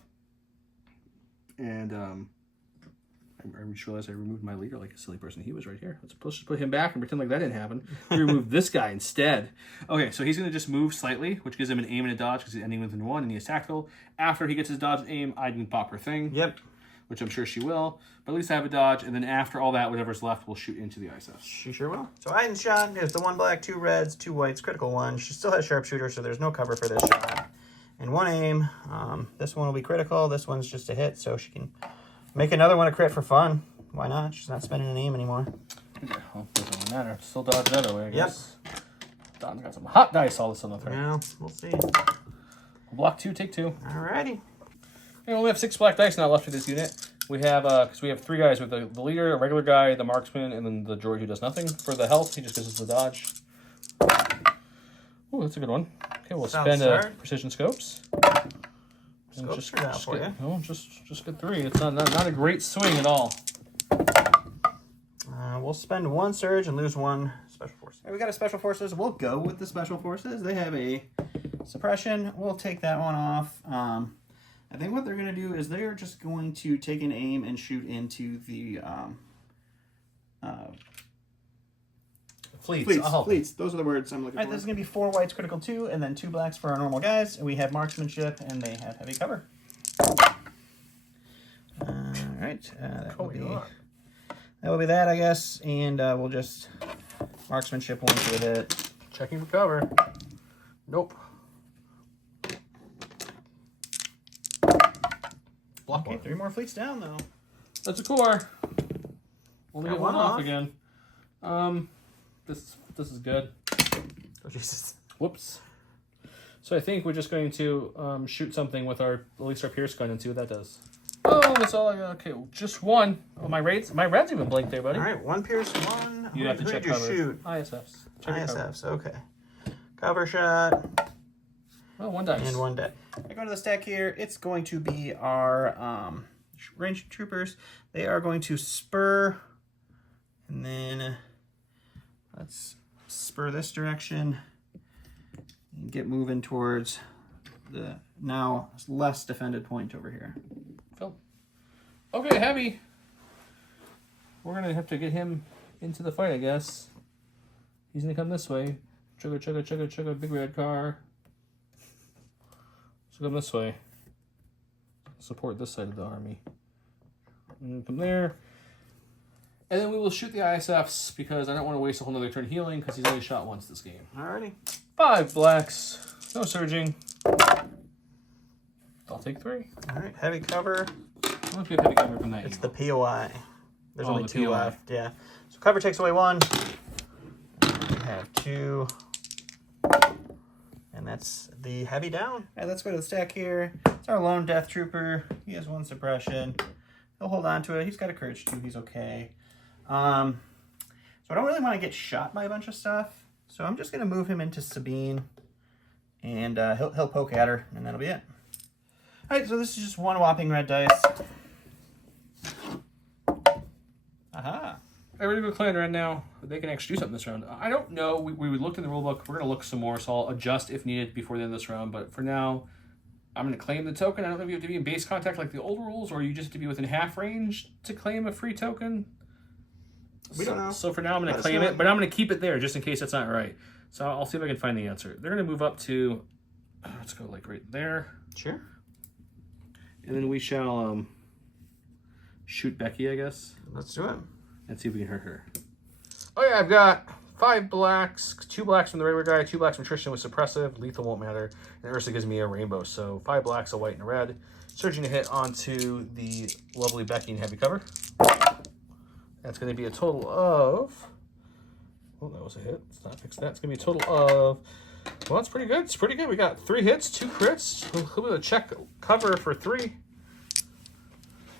and I just realized I removed my leader like a silly person. He was right here. Let's just put him back and pretend like that didn't happen. We removed this guy instead. Okay, so he's going to just move slightly, which gives him an aim and a dodge because he's ending with an 1 and he is tactical. After he gets his dodge and aim, I can pop her thing. Yep. Which I'm sure she will. But at least I have a dodge, and then after all that, whatever's left will shoot into the ISS. She sure will. So Iden's shot is the 1 black, 2 reds, 2 whites, critical 1. She still has sharpshooter, so there's no cover for this shot. And 1 aim. This one will be critical. This one's just a hit, so she can make another one a crit for fun. Why not? She's not spending an aim anymore. Okay, well, doesn't really matter. Still dodge that away, I guess. Yep. Don's got some hot dice all of a sudden. Well, we'll see. Block 2, take 2. Alrighty. We only have 6 black dice now left for this unit. We have, because we have 3 guys with the leader, a regular guy, the marksman, and then the droid who does nothing. For the health, he just gives us the dodge. Ooh, that's a good one. Okay, we'll spend precision scopes. Scopes are out for you. Oh, just get 3. It's not a great swing at all. We'll spend 1 surge and lose 1 special force. Right, we got a special forces. We'll go with the special forces. They have a suppression. We'll take that one off. I think what they're going to do is they're just going to take an aim and shoot into the fleets. Fleets. Those are the words I'm looking for. This is going to be 4 whites, critical 2, and then 2 blacks for our normal guys. And we have marksmanship, and they have heavy cover. All right. That will be that, I guess. And we'll just marksmanship 1 to a hit. Checking for cover. Nope. Block 1. 3 more fleets down, though. That's a core. Only get 1 off again. This is good. Oh, Jesus. Whoops. So I think we're just going to shoot something with at least our Pierce gun and see what that does. Oh, that's all I got. Okay, just 1. Oh, my red's even blinked there, buddy. All right, 1 Pierce, 1. You have to check cover. Shoot? ISFs. Check your cover. ISFs, okay. Cover shot. Oh, 1 dice. And 1 dead. I go to the stack here. It's going to be our range troopers. They are going to spur. And then let's spur this direction. And get moving towards the now less defended point over here. Phil. Okay, heavy. We're going to have to get him into the fight, I guess. He's going to come this way. Chugga, chugga, chugga, chugga, big red car. So come this way. Support this side of the army. And come there. And then we will shoot the ISFs because I don't want to waste a whole nother turn healing because he's only shot once this game. Alrighty. 5 blacks. No surging. I'll take 3. Alright, heavy cover. Let's get heavy cover from that. It's the POI. There's only the 2 POI. left, yeah. So cover takes away 1. We have 2. And that's the heavy down. All right, let's go to the stack here. It's our lone death trooper. He has 1 suppression. He'll hold on to it. He's got a courage 2. He's okay. So I don't really want to get shot by a bunch of stuff. So I'm just going to move him into Sabine. And he'll poke at her, and that'll be it. All right, so this is just 1 whopping red dice. Aha. I ready to go clan right now. They can actually do something this round. I don't know. We looked in the rulebook. We're going to look some more, so I'll adjust if needed before the end of this round. But for now, I'm going to claim the token. I don't know if you have to be in base contact like the old rules, or you just have to be within half range to claim a free token. We don't know. So for now, I'm going to claim it, but I'm going to keep it there just in case that's not right. So I'll see if I can find the answer. They're going to move up to, let's go like right there. Sure. And then we shall shoot Becky, I guess. Let's do it. And see if we can hurt her. Oh yeah, I've got 5 blacks, 2 blacks from the regular guy, 2 blacks from Tristan with suppressive. Lethal won't matter. And Ursa gives me a rainbow. So 5 blacks, a white, and a red. Surging to hit onto the lovely Becky in heavy cover. That's going to be a total of... Oh, that was a hit. Let's not fix that. It's going to be a total of... Well, that's pretty good. It's pretty good. We got 3 hits, 2 crits. A little bit of check cover for 3.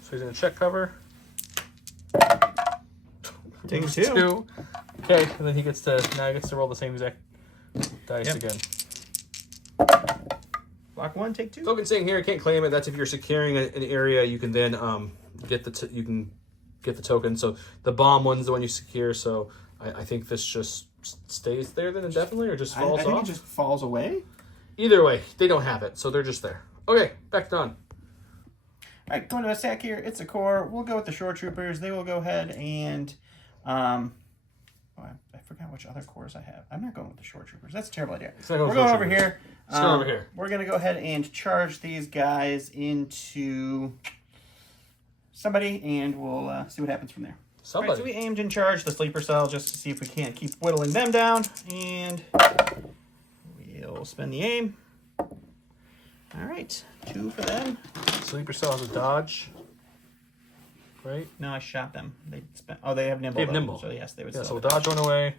So he's going to check cover. Take 2. Okay, and then he gets to roll the same exact dice again. Block 1, take 2. Token saying here, I can't claim it. That's if you're securing an area, you can then get the token. So the bomb one's the one you secure. So I think this just stays there then indefinitely, or just falls off. I think it just falls away. Either way, they don't have it, so they're just there. Okay, back to Don. All right, going to a stack here. It's a core. We'll go with the shore troopers. They will go ahead and I forgot which other cores I have. I'm not going with the shore troopers. That's a terrible idea. We're going over here. Let's go over here. We're going to go ahead and charge these guys into somebody, and we'll see what happens from there. Somebody. Right, so we aimed and charged the sleeper cell just to see if we can't keep whittling them down, and we'll spend the aim. All right, 2 for them. Sleeper cell has a dodge. Right? No, I shot them. They have nimble. They have nimble. So yes, they would. Yeah, still so we'll dodge one away.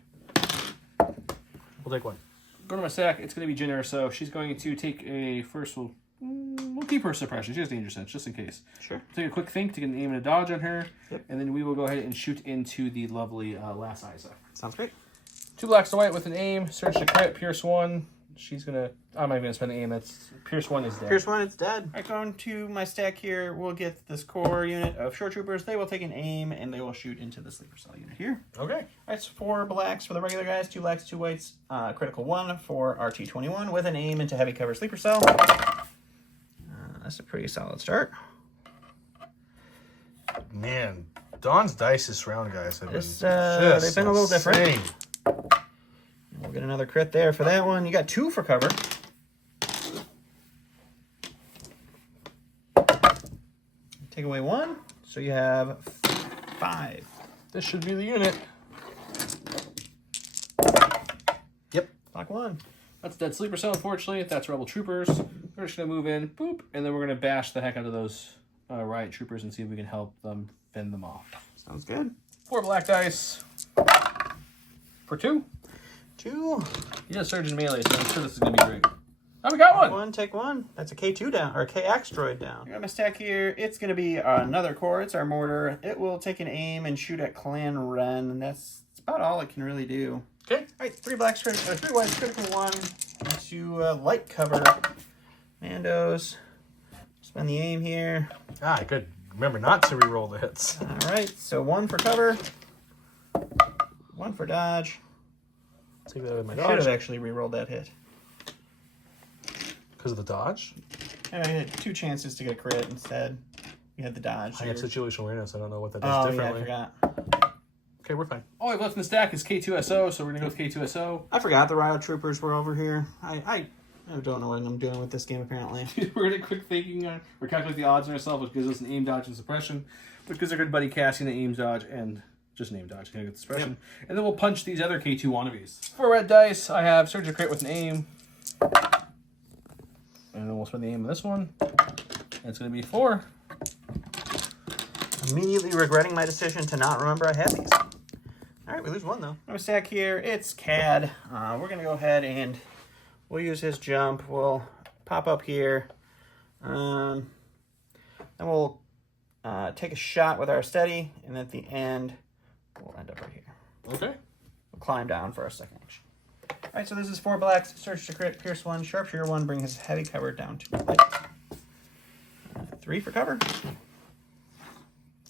We'll take 1. Go to my stack. It's going to be Jyn, so she's going to take a first. We'll keep her suppression. She has danger sense, just in case. Sure. Take a quick think to get an aim and a dodge on her. Yep. And then we will go ahead and shoot into the lovely last ISF. Sounds great. 2 blacks to white with an aim. Search to crit. Pierce 1. She's going to... I'm not even going to spend the aim. That's Pierce 1 is dead. Pierce 1, it's dead. All right, going to my stack here. We'll get this core unit of shore troopers. They will take an aim, and they will shoot into the sleeper cell unit here. Okay. All right, so 4 blacks for the regular guys, 2 blacks, 2 whites, critical 1 for RT21 with an aim into heavy cover sleeper cell. That's a pretty solid start. Man, Dawn's dice this round, guys, have they've been a little different. We'll get another crit there for that one. You got 2 for cover. Take away 1, so you have 5. This should be the unit. Yep. Block 1. That's dead sleeper cell, unfortunately. That's rebel troopers. We're just going to move in, boop, and then we're going to bash the heck out of those riot troopers and see if we can help them fend them off. Sounds good. 4 black dice. For 2. 2. He has surge in melee, so I'm sure this is going to be great. Oh, we got 1. Take 1. That's a K2 down, or a KX droid down. I got my stack here. It's going to be another core. It's our mortar. It will take an aim and shoot at Clan Ren, and that's about all it can really do. Okay. All right, 3 blacks, three whites, critical 1 into light cover. Mandos. Spend the aim here. Ah, good. Remember not to re-roll the hits. All right, so 1 for cover. 1 for dodge. Take that with my I should dodge. have actually re-rolled that hit. Because of the dodge? I had 2 chances to get a crit instead. You had the dodge. I have situational awareness. I don't know what that does differently. Yeah, I forgot. Okay, we're fine. All I've left in the stack is K2SO, so we're going to go with K2SO. I forgot the Riot Troopers were over here. I don't know what I'm doing with this game, apparently. We're going to quick thinking. We're calculating the odds on ourselves, which gives us an aim, dodge, and suppression. Which gives our good buddy Cassian an aim, dodge, and just an aim, dodge. Going to get the suppression. Yep. And then we'll punch these other K2 wannabes. For red dice, I have Surge to Crit with an aim. And then we'll spend the aim on this one. And it's going to be 4. Immediately regretting my decision to not remember I had these. All right, we lose 1, though. I'm stack here. It's Cad. We're going to go ahead and we'll use his jump. We'll pop up here. Then we'll take a shot with our steady. And at the end, we'll end up right here. Okay. We'll climb down for our second action. All right, so this is 4 blacks. Surge to Crit, Pierce 1, Sharpshooter 1. Bring his heavy cover down to light. 3 for cover.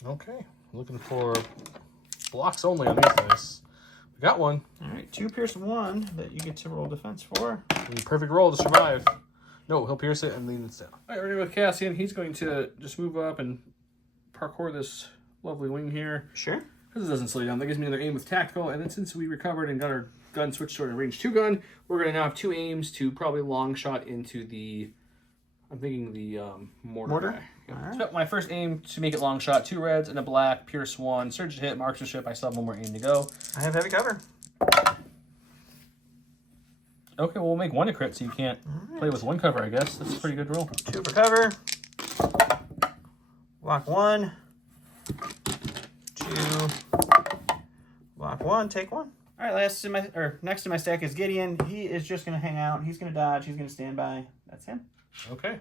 Okay. Looking for blocks only on these dice. We got one. All right, 2 Pierce 1 that you get to roll defense for. Perfect roll to survive. No, he'll pierce it and lean it down. All right, we're going to go with Cassian. He's going to just move up and parkour this lovely wing here. Sure. Because it doesn't slow you down. That gives me another aim with tactical. And then since we recovered and got our gun switched to a range 2 gun, we're going to now have 2 aims to probably long shot into the, I'm thinking the mortar guy. Yeah. All right. So my first aim to make it long shot, 2 reds and a black, pierce 1, surge to hit, marksmanship. I still have 1 more aim to go. I have heavy cover. Okay, well, we'll make 1 a crit, so you can't play with 1 cover, I guess. That's a pretty good roll. 2 for cover. Block 1. 2. Block 1. Take 1. All right, next in my stack is Gideon. He is just going to hang out. He's going to dodge. He's going to stand by. That's him. Okay.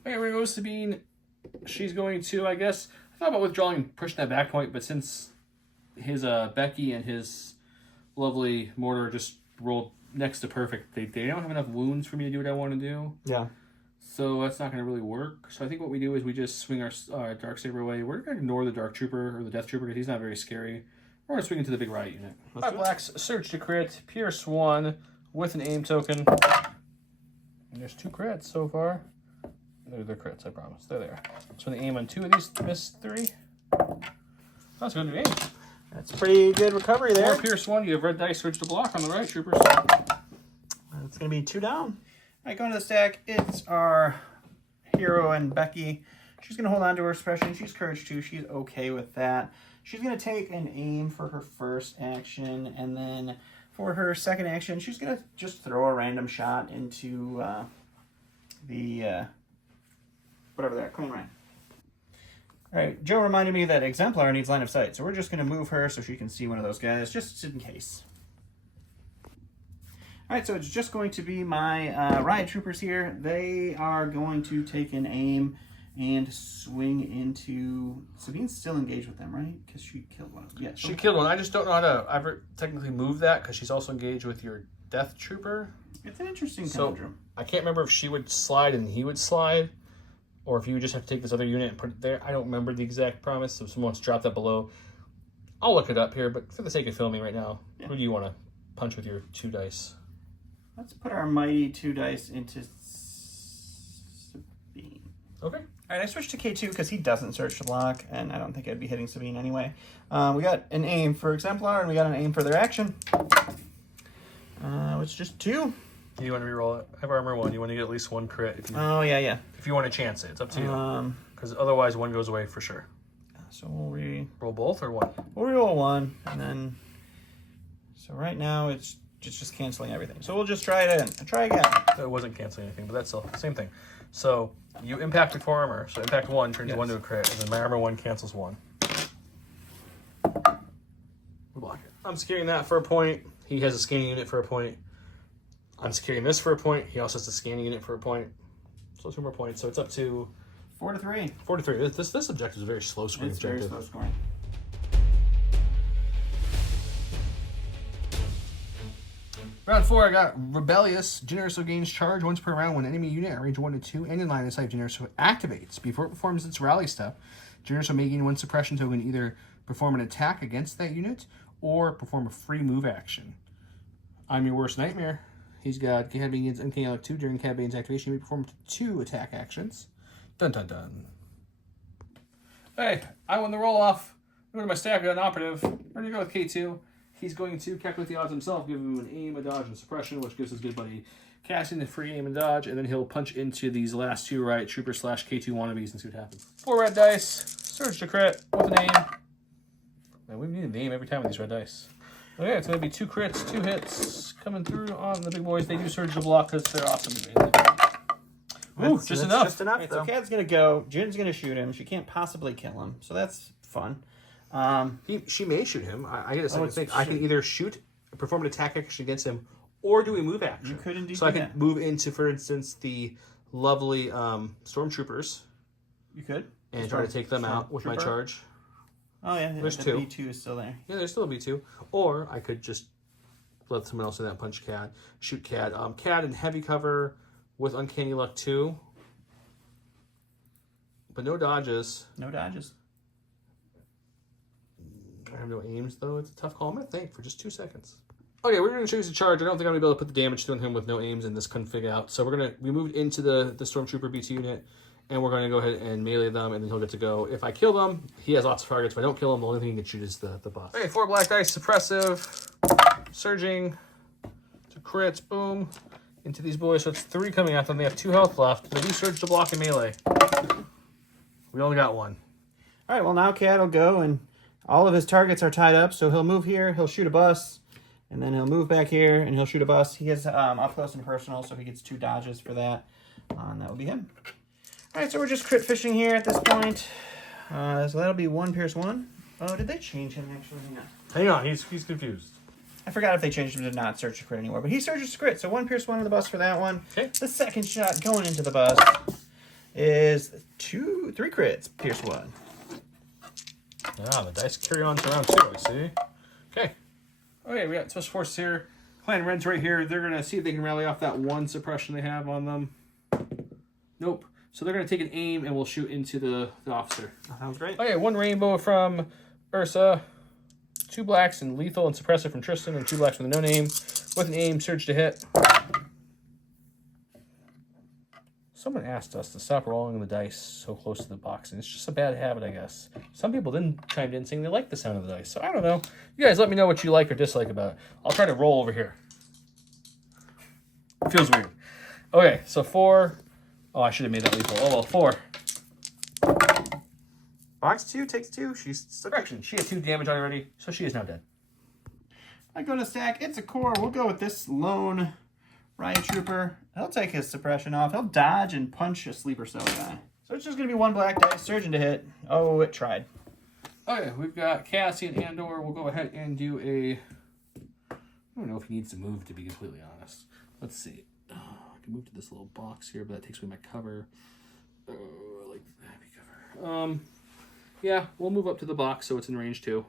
Okay, we're going to go with Sabine. She's going to, I guess, I thought about withdrawing and pushing that back point, but since his Becky and his lovely mortar just rolled next to perfect, they don't have enough wounds for me to do what I want to do. Yeah. So that's not going to really work. So I think what we do is we just swing our Darksaber away. We're going to ignore the Dark Trooper or the Death Trooper because he's not very scary. We're going to swing into the big Riot unit. 5 blacks, Surge to Crit, Pierce 1 with an aim token. And there's 2 crits so far. They're crits, I promise. They're there. So the aim on 2 of these, miss 3. That's a good aim. That's pretty good recovery there. 4 Pierce 1, you have red dice, Surge to block on the Riot Troopers. It's going to be 2 down. All right, going to the stack, it's our hero and Becky. She's going to hold on to her suppression. She's Courage 2. She's okay with that. She's going to take an aim for her first action, and then for her second action, she's going to just throw a random shot into whatever that, Queen Ryan. All right, Joe reminded me that Exemplar needs line of sight, so we're just going to move her so she can see one of those guys, just in case. All right, so it's just going to be my Riot Troopers here. They are going to take an aim and swing into... Sabine's still engaged with them, right? Because she killed one of them. Yeah, she killed one. I just don't know how to ever technically move that because she's also engaged with your Death Trooper. It's an interesting conundrum. I can't remember if she would slide and he would slide, or if you would just have to take this other unit and put it there. I don't remember the exact promise, so if someone wants to drop that below, I'll look it up here, but for the sake of filming right now, who do you want to punch with your 2 dice? Let's put our mighty 2 dice into Sabine. Okay. All right, I switched to K2 because he doesn't Surge to block, and I don't think I'd be hitting Sabine anyway. We got an aim for Exemplar, and we got an aim for their action. It's just 2. You want to reroll it? I have armor 1. You want to get at least 1 crit. If you, yeah. If you want to chance it, it's up to you. Because otherwise, 1 goes away for sure. So we'll roll both or 1? We'll reroll 1, and then. So right now it's just canceling everything. So we'll just try it in. Try again. It wasn't canceling anything, but that's still the same thing. So you impact before armor. So impact 1 turns 1 to a crit, and then my armor 1 cancels 1. We block it. I'm securing that for a point. He has a scanning unit for a point. I'm securing this for a point. He also has a scanning unit for a point. So 2 more points. So it's up to 4 to 3. 4 to 3. This objective is a very slow scoring objective. Very slow scoring. Round 4, I got Rebellious. Jyn also gains charge once per round when enemy unit at range 1 to 2 and in line of sight. Jyn also activates. Before it performs its rally step, Jyn also may gain 1 suppression token, either perform an attack against that unit or perform a free move action. I'm your worst nightmare. He's got Cad Bane gains Uncanny Luck 2. During Cad Bane's activation, he may perform 2 attack actions. Dun dun dun. Hey, I won the roll off. I'm going to my stack, I got an operative. We're going to go with K2. He's going to calculate the odds himself, give him an aim, a dodge, and suppression, which gives his good buddy Cassian the free aim and dodge, and then he'll punch into these last 2 Riot Trooper / K2 wannabes and see what happens. 4 red dice, surge to crit with an aim. Man, we need an aim every time with these red dice. Okay, it's going to be 2 crits, 2 hits coming through on the big boys. They do surge to block because they're awesome. Ooh, just enough. Just enough. Right, so Cad's going to go. Jyn's going to shoot him. She can't possibly kill him, so that's fun. She may shoot him. I get a second thing. I can either shoot, perform an attack action against him, or do a move action. You could indeed. So I can move into, for instance, the lovely stormtroopers. You could. And try to take them out with my charge. Oh yeah, there's the 2. B2 is still there. Yeah, there's still a B2. Or I could just let someone else in that punch Cad, shoot Cad. Cad in heavy cover with Uncanny Luck 2, but no dodges. No dodges. I have no aims, though. It's a tough call. I'm going to think for just 2 seconds. Okay, we're going to choose a charge. I don't think I'm going to be able to put the damage through him with no aims, and this config out. So we moved into the Stormtrooper B2 unit, and we're going to go ahead and melee them, and then he'll get to go. If I kill them, he has lots of targets. If I don't kill him, the only thing he can shoot is the boss. Okay, 4 black dice, suppressive, surging, to crits, boom, into these boys. So it's 3 coming at them. They have 2 health left. They do surge to block and melee. We only got 1. All right, well, now Cad will go, and all of his targets are tied up, so he'll move here, he'll shoot a bus, and then he'll move back here, and he'll shoot a bus. He has up close and personal, so he gets 2 dodges for that, and that will be him. All right, so we're just crit fishing here at this point. So that'll be 1 Pierce 1. Oh, did they change him, actually? No. Hang on, he's confused. I forgot if they changed him to not search to crit anymore, but he surges to crit, so 1 Pierce 1 on the bus for that one. Okay. The second shot going into the bus is 3 crits, Pierce 1. Ah, the dice carry on to round 2, I see. Okay. Okay, we got Special Forces here. Clan Red's right here. They're going to see if they can rally off that 1 suppression they have on them. Nope. So they're going to take an aim, and we'll shoot into the officer. That sounds great. Okay, 1 rainbow from Ursa. 2 blacks and lethal and suppressive from Tristan, and 2 blacks from the no-name. With an aim, surge to hit. Someone asked us to stop rolling the dice so close to the box, and it's just a bad habit, I guess. Some people then chimed in saying they like the sound of the dice, so I don't know. You guys let me know what you like or dislike about it. I'll try to roll over here. It feels weird. Okay, so 4. Oh, I should have made that lethal. Oh, well, 4. Box 2 takes 2. She's... Correction, she has 2 damage already, so she is now dead. I go to stack. It's a core. We'll go with this lone Riot Trooper. He'll take his suppression off. He'll dodge and punch a sleeper cell guy. So it's just going to be 1 black dice, surging to hit. Oh, it tried. Okay, we've got Cassian Andor. We'll go ahead and do a... I don't know if he needs to move, to be completely honest. Let's see. I can move to this little box here, but that takes away my cover. I like the heavy cover. Yeah, we'll move up to the box so it's in range 2.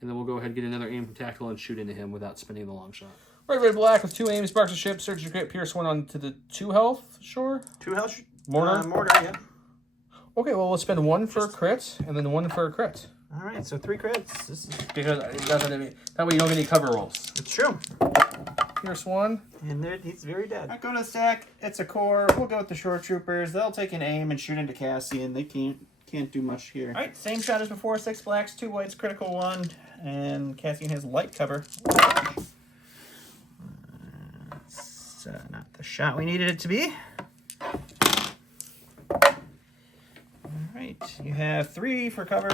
And then we'll go ahead and get another aim from tactical and shoot into him without spinning the long shot. Right, red, black with 2 aims, sparks a ship, surge to crit, pierce 1 onto the 2 health, sure? 2 health? Mortar? Mortar, yeah. Okay, well, let's spend 1 for a crit, and then 1 for a crit. All right, so 3 crits. This is... Because that way you don't get any cover rolls. It's true. Pierce 1. And there, he's very dead. I go to the stack. It's a core. We'll go with the short troopers. They'll take an aim and shoot into Cassian. They can't do much here. All right, same shot as before. 6 blacks, 2 whites, critical 1. And Cassian has light cover. It's not the shot we needed it to be. All right, you have 3 for cover.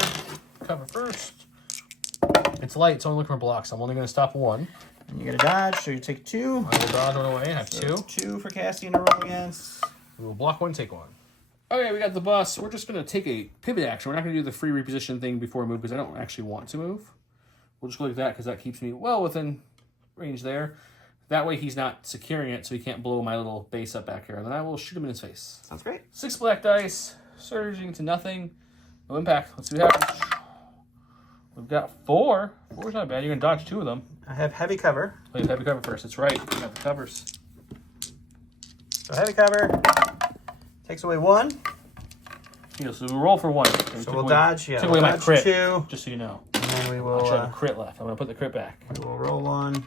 Cover first. It's light, so I'm looking for blocks. I'm only going to stop 1. And you get a dodge, so you take 2. I will dodge 1 away. I have 2. 2 for Cassian to roll against. We will block 1, take 1. Okay, we got the bus. We're just going to take a pivot action. We're not going to do the free reposition thing before we move because I don't actually want to move. We'll just go like that because that keeps me well within range there. That way he's not securing it so he can't blow my little base up back here. And then I will shoot him in his face. Sounds great. 6 black dice, surging to nothing. No impact. Let's see what happens. We've got 4. 4's not bad. You're going to dodge 2 of them. I have heavy cover. Oh, you have heavy cover first. That's right. You have the covers. So heavy cover takes away 1. Yeah, so we'll roll for 1. So we'll dodge. Yeah, Took we'll away my dodge crit. 2. Just so you know. And then we will. I have a crit left. I'm gonna put the crit back. We will roll 1.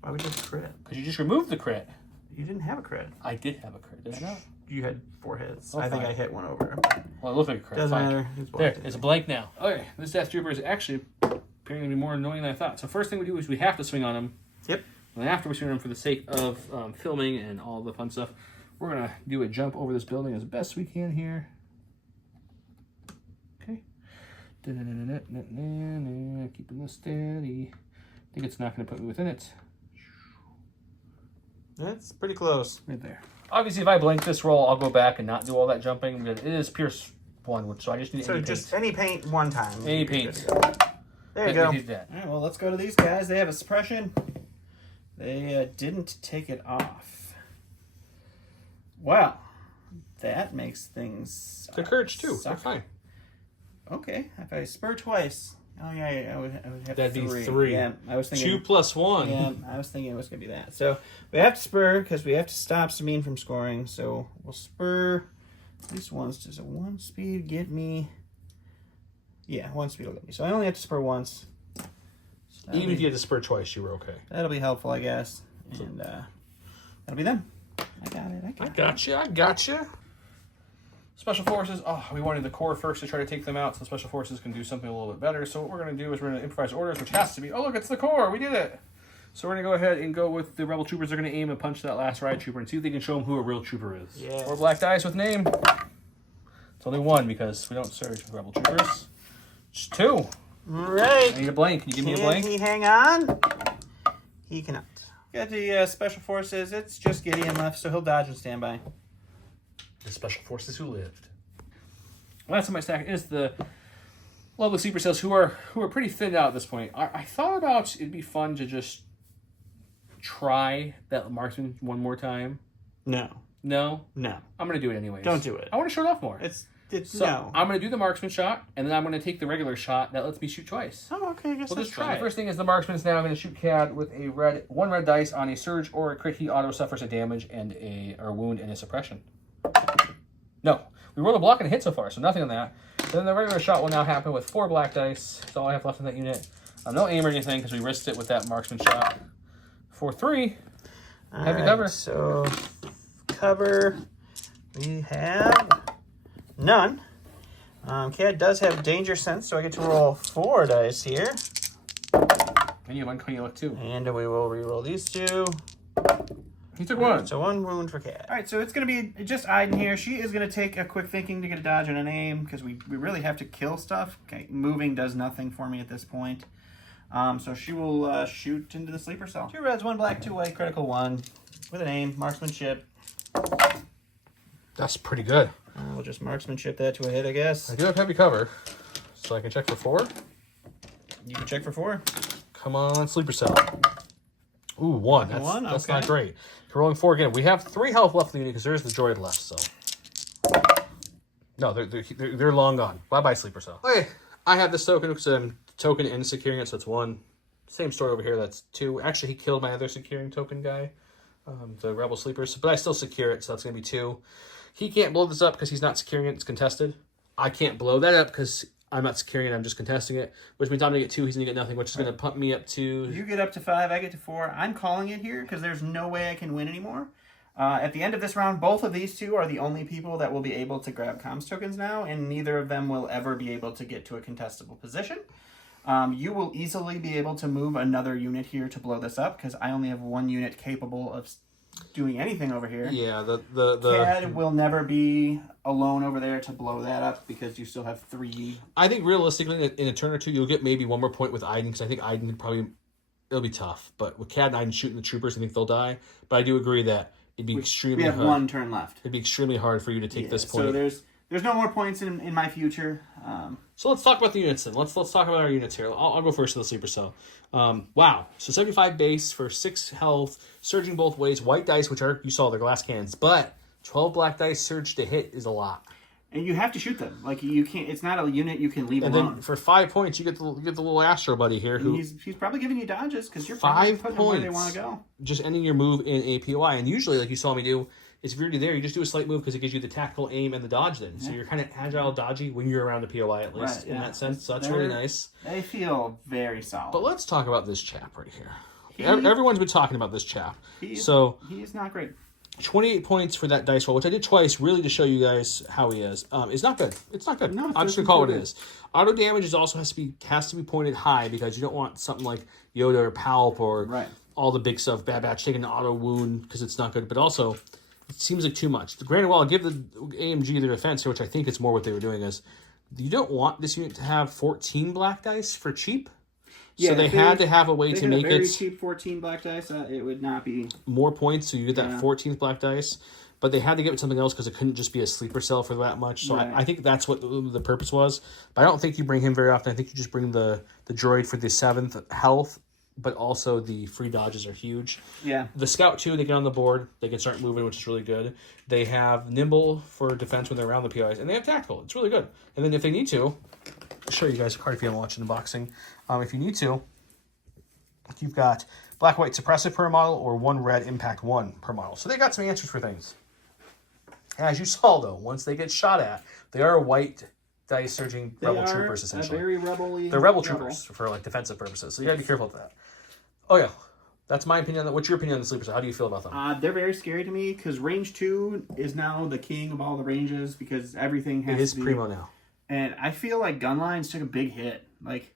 Why would you crit? Because you just removed the crit. You didn't have a crit. I did have a crit, did I not? You had 4 hits. Oh, I think fine. I hit 1 over. Well, it looks like a crit. Doesn't Fine. matter. There, it's a blank now. Okay, this Death Trooper is actually appearing to be more annoying than I thought. So first thing we do is we have to swing on him. Yep. And after we swing on him for the sake of filming and all the fun stuff, we're going to do a jump over this building as best we can here. Okay. Keeping this steady. I think it's not going to put me within it. That's pretty close. Right there. Obviously, if I blank this roll, I'll go back and not do all that jumping. But it is Pierce 1, so I just need any just paint. any paint 1 time. Any paint. There you go. All He's dead. right, well, let's go to these guys. They have a suppression. They didn't take it off. Wow. That makes things... The courage, too. suck. They're fine. Okay. If I spur twice... Oh, yeah, I would have That'd 3. be 3. Yeah, I was thinking... 2 plus 1. Yeah, I was thinking it was going to be that. So, we have to spur because we have to stop Sabine from scoring. So, we'll spur at least once. Does a 1 speed get me... Yeah, 1 speed will get me. So, I only have to spur once. So Even if you had to spur twice, you were okay. that'll be helpful, I guess. And that'll be them. I got it. I gotcha. Special Forces. Oh, we wanted the Corps first to try to take them out, so Special Forces can do something a little bit better. So what we're going to do is we're going to improvise orders, which has to be... Oh, look, it's the Corps. We did it. So we're going to go ahead and go with the Rebel Troopers. They're going to aim and punch that last Riot Trooper and see if they can show them who a real Trooper is. Yeah. 4 black dice with name. It's only 1 because we don't surge with Rebel Troopers. Just 2. All right. I need a blank. Can you give me a Can blank? he hang on? He cannot. Got the Special Forces. It's just Gideon left, so he'll dodge and stand by. The Special Forces who lived. Last on my stack is the lovely sleeper cells who are pretty thinned out at this point. I thought about it'd be fun to just try that marksman one more time. No. No? No. I'm going to do it anyways. Don't do it. I want to show it off more. So no. I'm going to do the marksman shot, and then I'm going to take the regular shot that lets me shoot twice. Oh, okay. I guess We'll that's just try. fine. The first thing is the marksman's now going to shoot Cad with a 1 red dice on a surge or a crit. He auto suffers a damage and or a wound and a suppression. No. We rolled a block and a hit so far, so nothing on that. Then the regular shot will now happen with 4 black dice. That's all I have left in that unit. No aim or anything because we risked it with that marksman shot. For 3. Heavy cover. So, cover. We have none. Cad does have danger sense, so I get to roll 4 dice here. And you have uncanny luck too. And we will re-roll these 2. He took 1. So 1 wound for Cad. All right, so it's going to be just Iden here. She is going to take a quick thinking to get a dodge and an aim because we really have to kill stuff. Okay, moving does nothing for me at this point. So she will shoot into the sleeper cell. 2 reds, 1 black, 2 white, critical 1 with an aim, marksmanship. That's pretty good. We'll just marksmanship that to a hit, I guess. I do have heavy cover, so I can check for 4. You can check for 4. Come on, sleeper cell. Ooh, 1. That's okay. not great. We're rolling 4 again. We have 3 health left in the unit because there's the droid left, so. No, they're long gone. Bye-bye, sleeper cell. Okay, I have this token because I'm token and securing it, so it's 1. Same story over here, that's 2. Actually, he killed my other securing token guy, the rebel sleepers, but I still secure it, so that's going to be 2. He can't blow this up because he's not securing it, it's contested. I can't blow that up because I'm not securing it, I'm just contesting it, which means I'm going to get 2, he's going to get nothing, which is going to pump me up to... You get up to 5, I get to 4. I'm calling it here because there's no way I can win anymore. At the end of this round, both of these 2 are the only people that will be able to grab comms tokens now, and neither of them will ever be able to get to a contestable position. You will easily be able to move another unit here to blow this up because I only have 1 unit capable of doing anything over here. Yeah, the Cad will never be alone over there to blow that up because you still have 3. I think realistically, in a turn or 2, you'll get maybe 1 more point with Iden because I think Iden could probably... It'll be tough, but with Cad and Iden shooting the troopers, I think they'll die. But I do agree that it'd be extremely hard. We have 1 turn left. It'd be extremely hard for you to take this point. So there's no more points in my future. So let's talk about the units then. Let's talk about our units here. I'll go first to the sleeper cell. Wow. So 75 base for 6 health, surging both ways, white dice, which are, you saw, they're glass cannons, but 12 black dice surge to hit is a lot. And you have to shoot them. Like, you can't. It's not a unit you can leave And alone. then for 5 points, you get the little Astro buddy here. And Who he's probably giving you dodges because you're probably 5 putting them where they points. want to go. Just ending your move in a POI. And usually, like you saw me do, if you're already there, you just do a slight move because it gives you the tactical aim and the dodge then. So you're kind of agile, dodgy when you're around the POI at least in that sense. So that's really nice. They feel very solid. But let's talk about this chap right here. Everyone's been talking about this chap. He's not great. 28 points for that dice roll, which I did twice, really to show you guys how he is. It's not good. It's not good. No, I'm just gonna call it what it is. Auto damage is also has to be pointed high because you don't want something like Yoda or Palp or all the big stuff. Bad Batch taking an auto wound because it's not good. But also, it seems like too much. Granted, while I'll give the AMG their defense here, which I think it's more what they were doing is, you don't want this unit to have 14 black dice for cheap. So they had to have a way to make it very cheap 14 black dice. It would not be more points, so you get that 14th black dice. But they had to give it something else because it couldn't just be a sleeper cell for that much. So I think that's what the purpose was. But I don't think you bring him very often. I think you just bring the droid for the 7th health, but also the free dodges are huge. Yeah. The scout too, they get on the board, they can start moving, which is really good. They have nimble for defense when they're around the POIs, and they have tactical. It's really good. And then if they need to, I'll show you guys a card if you haven't watched unboxing. If you need to, you've got black white suppressive per model or 1 red impact 1 per model. So they got some answers for things. As you saw though, once they get shot at, they are white dice surging rebel troopers essentially. Very rebel-y. They're rebel troopers for like defensive purposes. So you gotta be careful with that. Oh yeah. That's my opinion. What's your opinion on the sleepers? How do you feel about them? They're very scary to me because range 2 is now the king of all the ranges because everything has to be primo now. And I feel like Gunlines took a big hit. Like,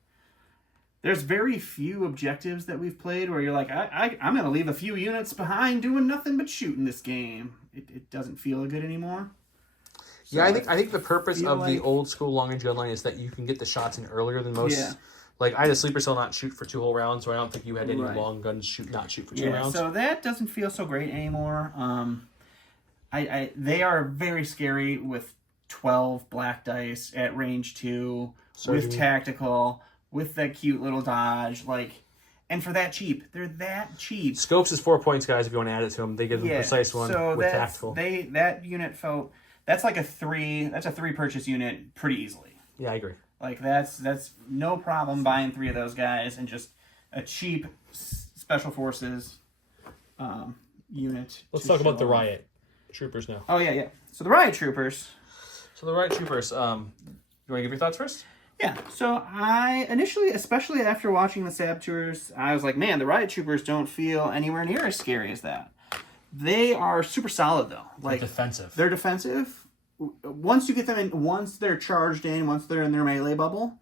there's very few objectives that we've played where you're like, I'm going to leave a few units behind doing nothing but shooting this game. It doesn't feel good anymore. So yeah, I think the purpose of the old school long range gunline is that you can get the shots in earlier than most. Yeah. Like, I had a sleeper cell not shoot for 2 whole rounds, so I don't think you had any long guns not shoot for 2 rounds. So that doesn't feel so great anymore. They are very scary with 12 black dice at range 2 with tactical, with that cute little dodge, and for that cheap. They're that cheap. Scopes is 4 points, guys, if you want to add it to them. They give them a precise one with tactical. That unit felt, that's like a 3 purchase unit pretty easily. Yeah, I agree. Like, that's no problem buying 3 of those guys and just a cheap special forces unit. Let's talk about the Riot troopers now. Oh, yeah. So the Riot troopers. You want to give your thoughts first? Yeah, so I initially, especially after watching the Sab tours, I was like, man, the Riot troopers don't feel anywhere near as scary as that. They are super solid, though. Like, They're defensive. Once you get them in, once they're charged in, once they're in their melee bubble,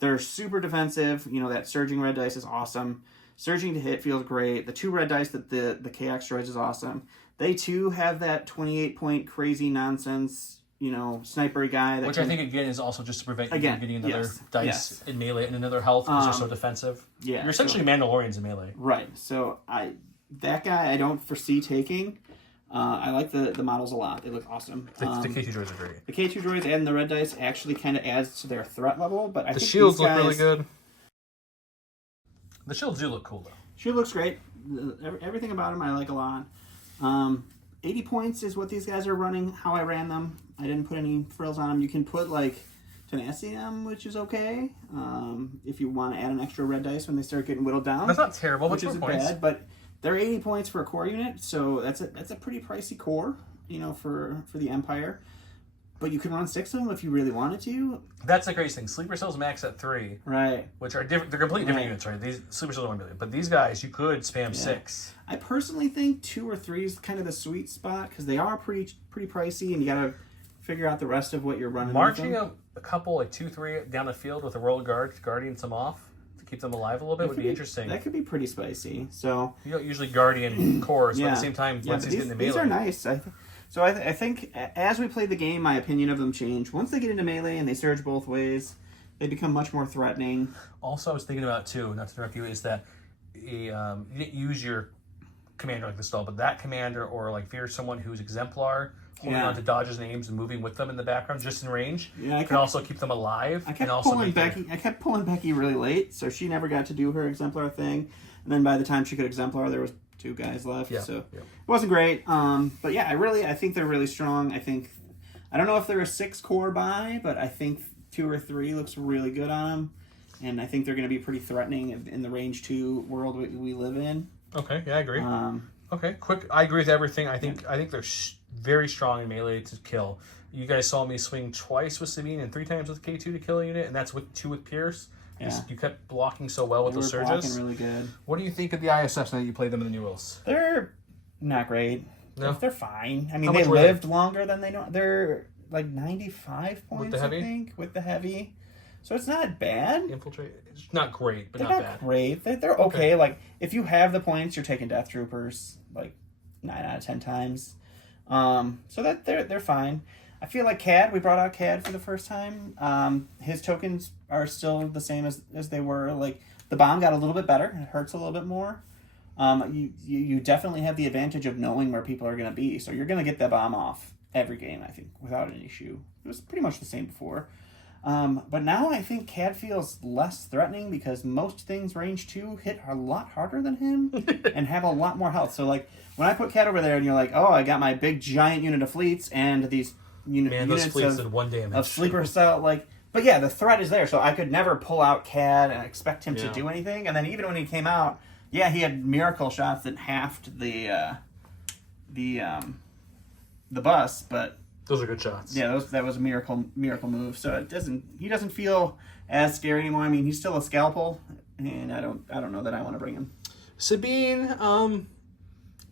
they're super defensive. You know, that surging red dice is awesome. Surging to hit feels great. The 2 red dice that the KX droids is awesome. They, too, have that 28-point crazy nonsense, sniper guy. Which I think, again, is also just to prevent you from getting another dice in melee and another health because they're so defensive. Yeah. You're essentially Mandalorians in melee. Right. So, that guy I don't foresee taking. I like the models a lot. They look awesome. The K2 droids are great. The K2 droids and the red dice actually kind of adds to their threat level, but I think the shields look really good. The shields do look cool, though. Shield looks great. Everything about them I like a lot. 80 points is what these guys are running, how I ran them. I didn't put any frills on them. You can put, tenacity on them, which is okay. If you want to add an extra red dice when they start getting whittled down. That's not terrible. Which isn't bad, but they're 80 points for a core unit, so that's a pretty pricey core, for the Empire. But you can run 6 of them if you really wanted to. That's the crazy thing. Sleeper cells max at 3. Right. Which are different. They're completely different units, right? These sleeper cells are 1 million. But these guys, you could spam 6. I personally think 2 or 3 is kind of the sweet spot because they are pretty pricey, and you got to figure out the rest of what you're running. Marching a couple, 2, 3 down the field with a Royal Guard guarding some off to keep them alive a little bit would be interesting. That could be pretty spicy. So you don't usually guardian cores, but at the same time, once he's getting the melee. These are nice. I think as we play the game, my opinion of them changed. Once they get into melee and they surge both ways, they become much more threatening. Also, I was thinking about, too, not to interrupt you, is that you didn't use your commander like this stall, but that commander, or if you're someone who's exemplar, holding on to dodges and aims and moving with them in the background, just in range, can also keep them alive. I kept pulling Becky really late, so she never got to do her exemplar thing. And then by the time she could exemplar, there was 2 guys left, so it wasn't great. But yeah, I think they're really strong. I I don't know if they're a 6-core buy, but I think 2 or 3 looks really good on them. And I think they're going to be pretty threatening in the range 2 world we live in. Okay, yeah, I agree. Okay, quick. I agree with everything. I think they're very strong in melee to kill. You guys saw me swing twice with Sabine and 3 times with K2 to kill a unit, and that's with 2 with Pierce. Yeah. You kept blocking so well with those surges. Blocking really good. What do you think of the ISFs now that you played them in the new wills? They're not great. No? They're fine. I mean, How they much were lived longer than they know. They're like 95 points, With the heavy? I think, with the heavy. So it's not bad. Infiltrate. It's not great, but They're not not bad. great. They're okay. Like, if you have the points, you're taking Death Troopers like 9 out of 10 times. So that they're fine. I feel like CAD, we brought out CAD for the first time. His tokens are still the same as they were. Like, the bomb got a little bit better. It hurts a little bit more. You definitely have the advantage of knowing where people are going to be. So you're going to get that bomb off every game, I think, without an issue. It was pretty much the same before. But now I think CAD feels less threatening because most things range 2 hit a lot harder than him and have a lot more health. So, like, when I put CAD over there and you're like, oh, I got my big giant unit of fleets and these units those fleets did 1 damage. of sleeper style, like, but yeah, the threat is there. So I could never pull out CAD and expect him to do anything. And then even when he came out, yeah, he had miracle shots that halved the bus, but those are good shots. yeah, that was a miracle move. So he doesn't feel as scary anymore. I mean, he's still a scalpel, and I don't know that I want to bring him. Sabine,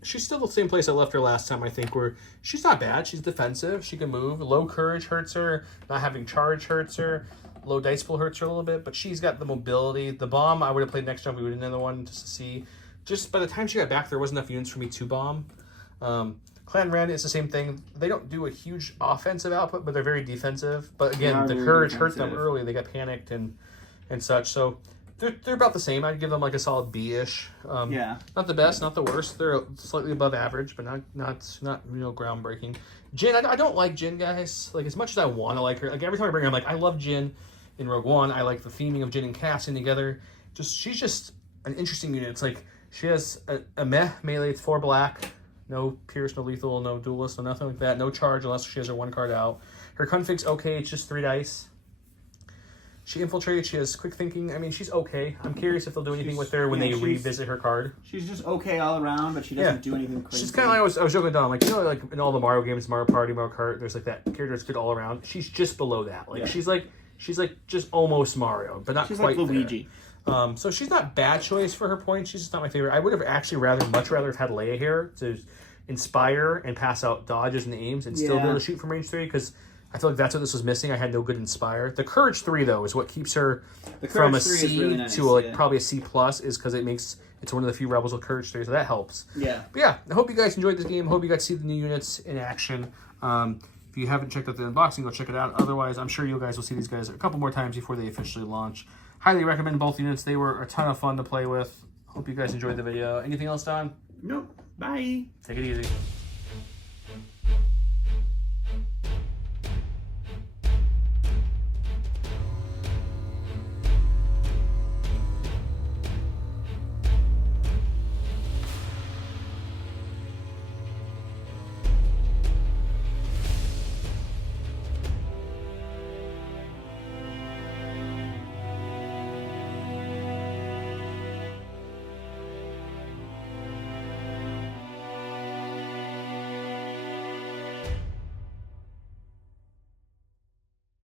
she's still the same place I left her last time, I think, where she's not bad. She's defensive. She can move. Low courage hurts her. Not having charge hurts her. Low dice pool hurts her a little bit, but she's got the mobility. The bomb, I would have played next round. We would have another one just to see. Just by the time she got back, there wasn't enough units for me to bomb. Clan Red is the same thing. They don't do a huge offensive output, but they're very defensive. But again, the courage hurt them early. They got panicked and such. So they're about the same. I'd give them like a solid B-ish. Not the best, not the worst. They're slightly above average, but not groundbreaking. Jyn, I don't like Jyn, guys. Like, as much as I want to like her, like every time I bring her, I'm like, I love Jyn in Rogue One. I like the theming of Jyn and Cassian together. She's just an interesting unit. It's like she has a meh melee. It's 4 black. No Pierce, no lethal, no duelist, no nothing like that. No charge unless she has her 1 card out. Her config's okay. It's just 3 dice. She infiltrates. She has quick thinking. I mean, she's okay. I'm curious if they'll do anything with her when they revisit her card. She's just okay all around, but she doesn't do anything crazy. She's kind of like I was joking with Don. Like, like in all the Mario games, Mario Party, Mario Kart, there's like that character that's good all around. She's just below that. Like she's like just almost Mario, but not quite like Luigi. So she's not bad choice for her points. She's just not my favorite. I would have actually much rather have had Leia here to inspire and pass out dodges and aims and still be able to shoot from range 3 because I feel like that's what this was missing. I had no good inspire. The courage 3 though is what keeps her from a C really nice, to probably a C plus is because it's one of the few rebels with courage 3, so that helps. Yeah. But yeah, I hope you guys enjoyed this game. Hope you got to see the new units in action. If you haven't checked out the unboxing, go check it out. Otherwise, I'm sure you guys will see these guys a couple more times before they officially launch. Highly recommend both units. They were a ton of fun to play with. Hope you guys enjoyed the video. Anything else, Don? Nope. Bye. Take it easy.